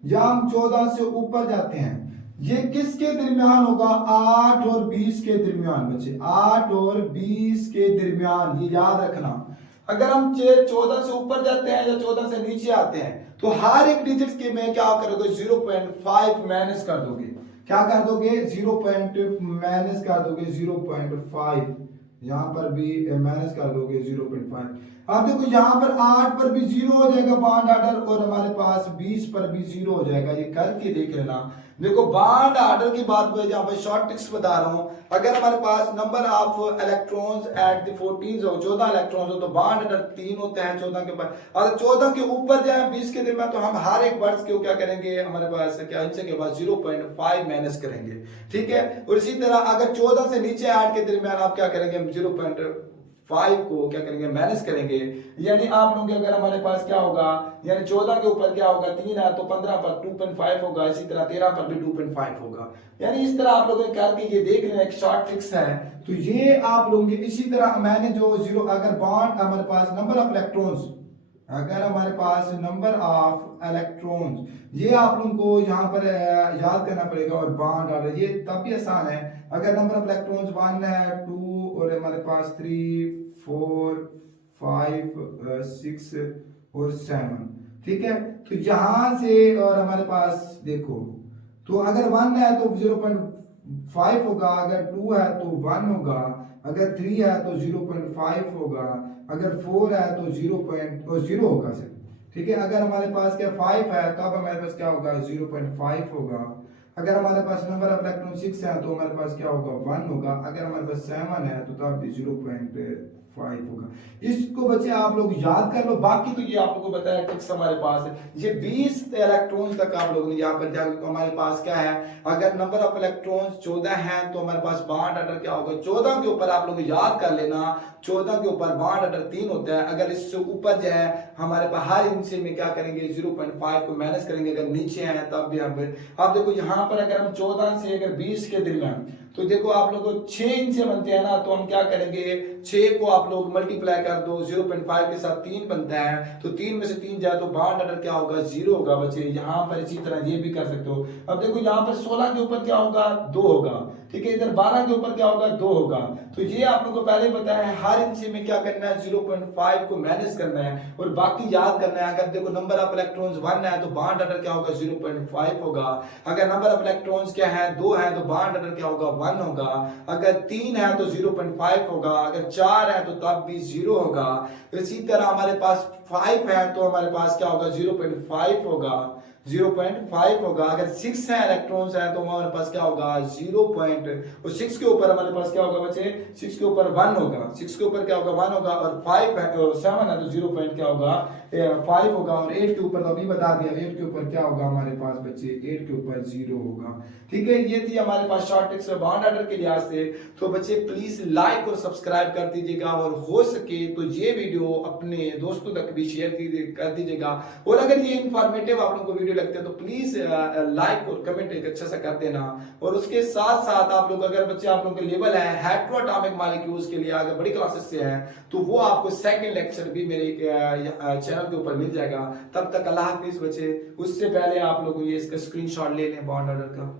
या हम 14 से ऊपर जाते हैं, ये किसके दरमियान होगा? 8 और 20 के दरमियान बच्चे, 8 और 20 के दरमियान, ये याद रखना। अगर हम 14 से ऊपर जाते हैं या 14 से नीचे आते हैं तो हर एक डिजिट के में क्या करोगे 0.5 माइनस कर दोगे। क्या कर दोगे? 0. माइनस कर दोगे 0.5, यहाँ पर भी माइनस कर दोगे 0.5। अब देखो यहाँ पर 8 पर भी 0 हो जाएगा बॉन्ड ऑर्डर और हमारे पास 20 पर भी 0 हो जाएगा, ये करके देख लेना। देखो बॉन्ड ऑर्डर की बात पर यहाँ पर शॉर्ट ट्रिक्स बता रहा हूँ। अगर हमारे पास number of electrons at the 14 हो, 14 इलेक्ट्रॉन्स हो, तो बॉन्ड ऑर्डर 3 होता है 14 के ऊपर। अगर 14 के ऊपर जाए 20 के दरमियान तो हम हर एक वर्ड्स को क्या करेंगे, हमारे पास क्या इनसे के बाद 0.5 माइनस करेंगे। ठीक है, और इसी तरह अगर 14 से नीचे 8 के दरमियान आप क्या करेंगे, हम 0.5 को क्या करेंगे माइनस करेंगे। यानी आप लोग अगर हमारे पास क्या होगा, यानी 14 के ऊपर क्या होगा 3 है तो 15 पर 2.5 होगा, इसी तरह 13 पर भी 2.5 होगा। यानी इस तरह आप लोगों ने करके ये देख लेना, एक शॉर्ट ट्रिक्स है। तो ये आप लोग इसी तरह मैंने जो 0 अगर बॉन्ड हमारे पास नंबर ऑफ इलेक्ट्रॉन्स, अगर हमारे पास नंबर ऑफ इलेक्ट्रॉन्स, ये आप लोगों को यहाँ पर याद करना पड़ेगा। और बॉन्ड ऑर्डर ये तब भी आसान है अगर नंबर ऑफ इलेक्ट्रॉन्स 1 है 2 और हमारे पास 3 4 5 6 और 7। ठीक है, तो यहां से और हमारे पास देखो, तो अगर 1 है तो 0.5 होगा, अगर 2 है तो 1 होगा, अगर 3 है तो 0.5 होगा, अगर 4 है तो 0 होगा सर। ठीक है, अगर हमारे पास क्या 5 है तो अब हमारे पास क्या होगा 0.5 होगा। अगर हमारे पास नंबर ऑफ इलेक्ट्रॉन 6 है तो हमारे पास क्या होगा 1 होगा। अगर हमारे पास 7 है तो तब भी 0.5 5 होगा। इसको बच्चे आप लोग याद कर लो, बाकी तो ये आप लोगों को बताया टिक्स हमारे पास है। ये 20 इलेक्ट्रॉन्स तक आप लोगों ने यहाँ पर क्या हमारे पास क्या है, अगर नंबर ऑफ इलेक्ट्रॉन्स 14 है तो हमारे पास बॉन्ड ऑर्डर क्या होगा, 14 के ऊपर आप लोग याद कर लेना, 14 के ऊपर बॉन्ड ऑर्डर 3 होता है। अगर इससे ऊपर जो है हमारे पास हर इंच में क्या करेंगे 0.5 को माइनस करेंगे, अगर नीचे है तब भी हम आप देखो यहाँ पर अगर हम 14 से अगर 20 के दरमियान, तो देखो आप लोग 6 इंच से बनते हैं ना, तो हम क्या करेंगे 6 को आप लोग मल्टीप्लाई कर दो 0.5 के साथ 3 बनता है, तो 3 में से 3 जाए तो बॉन्ड ऑर्डर क्या होगा 0 होगा बच्चे। यहाँ पर इसी तरह ये भी कर सकते हो। अब देखो यहाँ पर 16 के ऊपर क्या होगा 2 होगा, ठीक है, इधर 12 के ऊपर क्या होगा 2 होगा। तो ये आप लोगों को पहले बताया है हर इंच में क्या करना है 0.5 को माइनस करना है और बाकी याद करना है। अगर देखो नंबर ऑफ इलेक्ट्रॉन्स 1 है तो बॉन्ड ऑर्डर क्या होगा 0.5 होगा। अगर नंबर ऑफ इलेक्ट्रॉन्स क्या है 2 है तो बॉन्ड ऑर्डर क्या होगा 1 होगा। अगर 3 है तो 0.5 होगा, अगर 4 है तो तब भी 0 होगा। इसी तरह हमारे पास 5 है तो हमारे पास क्या होगा 0.5 होगा, 0.5 होगा। अगर 6 है इलेक्ट्रॉन्स है तो हमारे पास क्या होगा 0. और 6 के ऊपर हमारे पास क्या होगा बच्चे 6 के ऊपर 1 होगा, 6 के ऊपर क्या होगा 1 होगा। और 5 है और 7 है तो 0. क्या होगा 5 होगा। और 8 के ऊपर तो अभी बता दिया, 8 के ऊपर क्या होगा हमारे पास बच्चे 8 के ऊपर 0 होगा। ठीक है, ये थी हमारे पास शॉर्ट टिप्स बॉन्ड ऑर्डर के लिहाज से। तो बच्चे प्लीज लाइक और सब्सक्राइब कर दीजिएगा और हो सके तो ये वीडियो अपने दोस्तों तक भी शेयर कर दीजिएगा। और अगर ये इंफॉर्मेटिव आप लोगों को वीडियो लगते हैं तो प्लीज लाइक और कमेंट एक अच्छा सा कर देना। और उसके साथ साथ आप लोग अगर बच्चे आप लोगों के लेवल है हेट्रोएटॉमिक मॉलिक्यूल्स के लिए अगर बड़ी क्लासेस से है तो वो आपको सेकंड लेक्चर भी मेरे चैनल के ऊपर मिल जाएगा। तब तक अल्लाह हाफिज बच्चे। उससे पहले आप लोग ये इसका स्क्रीनशॉट ले लें बॉन्ड ऑर्डर का।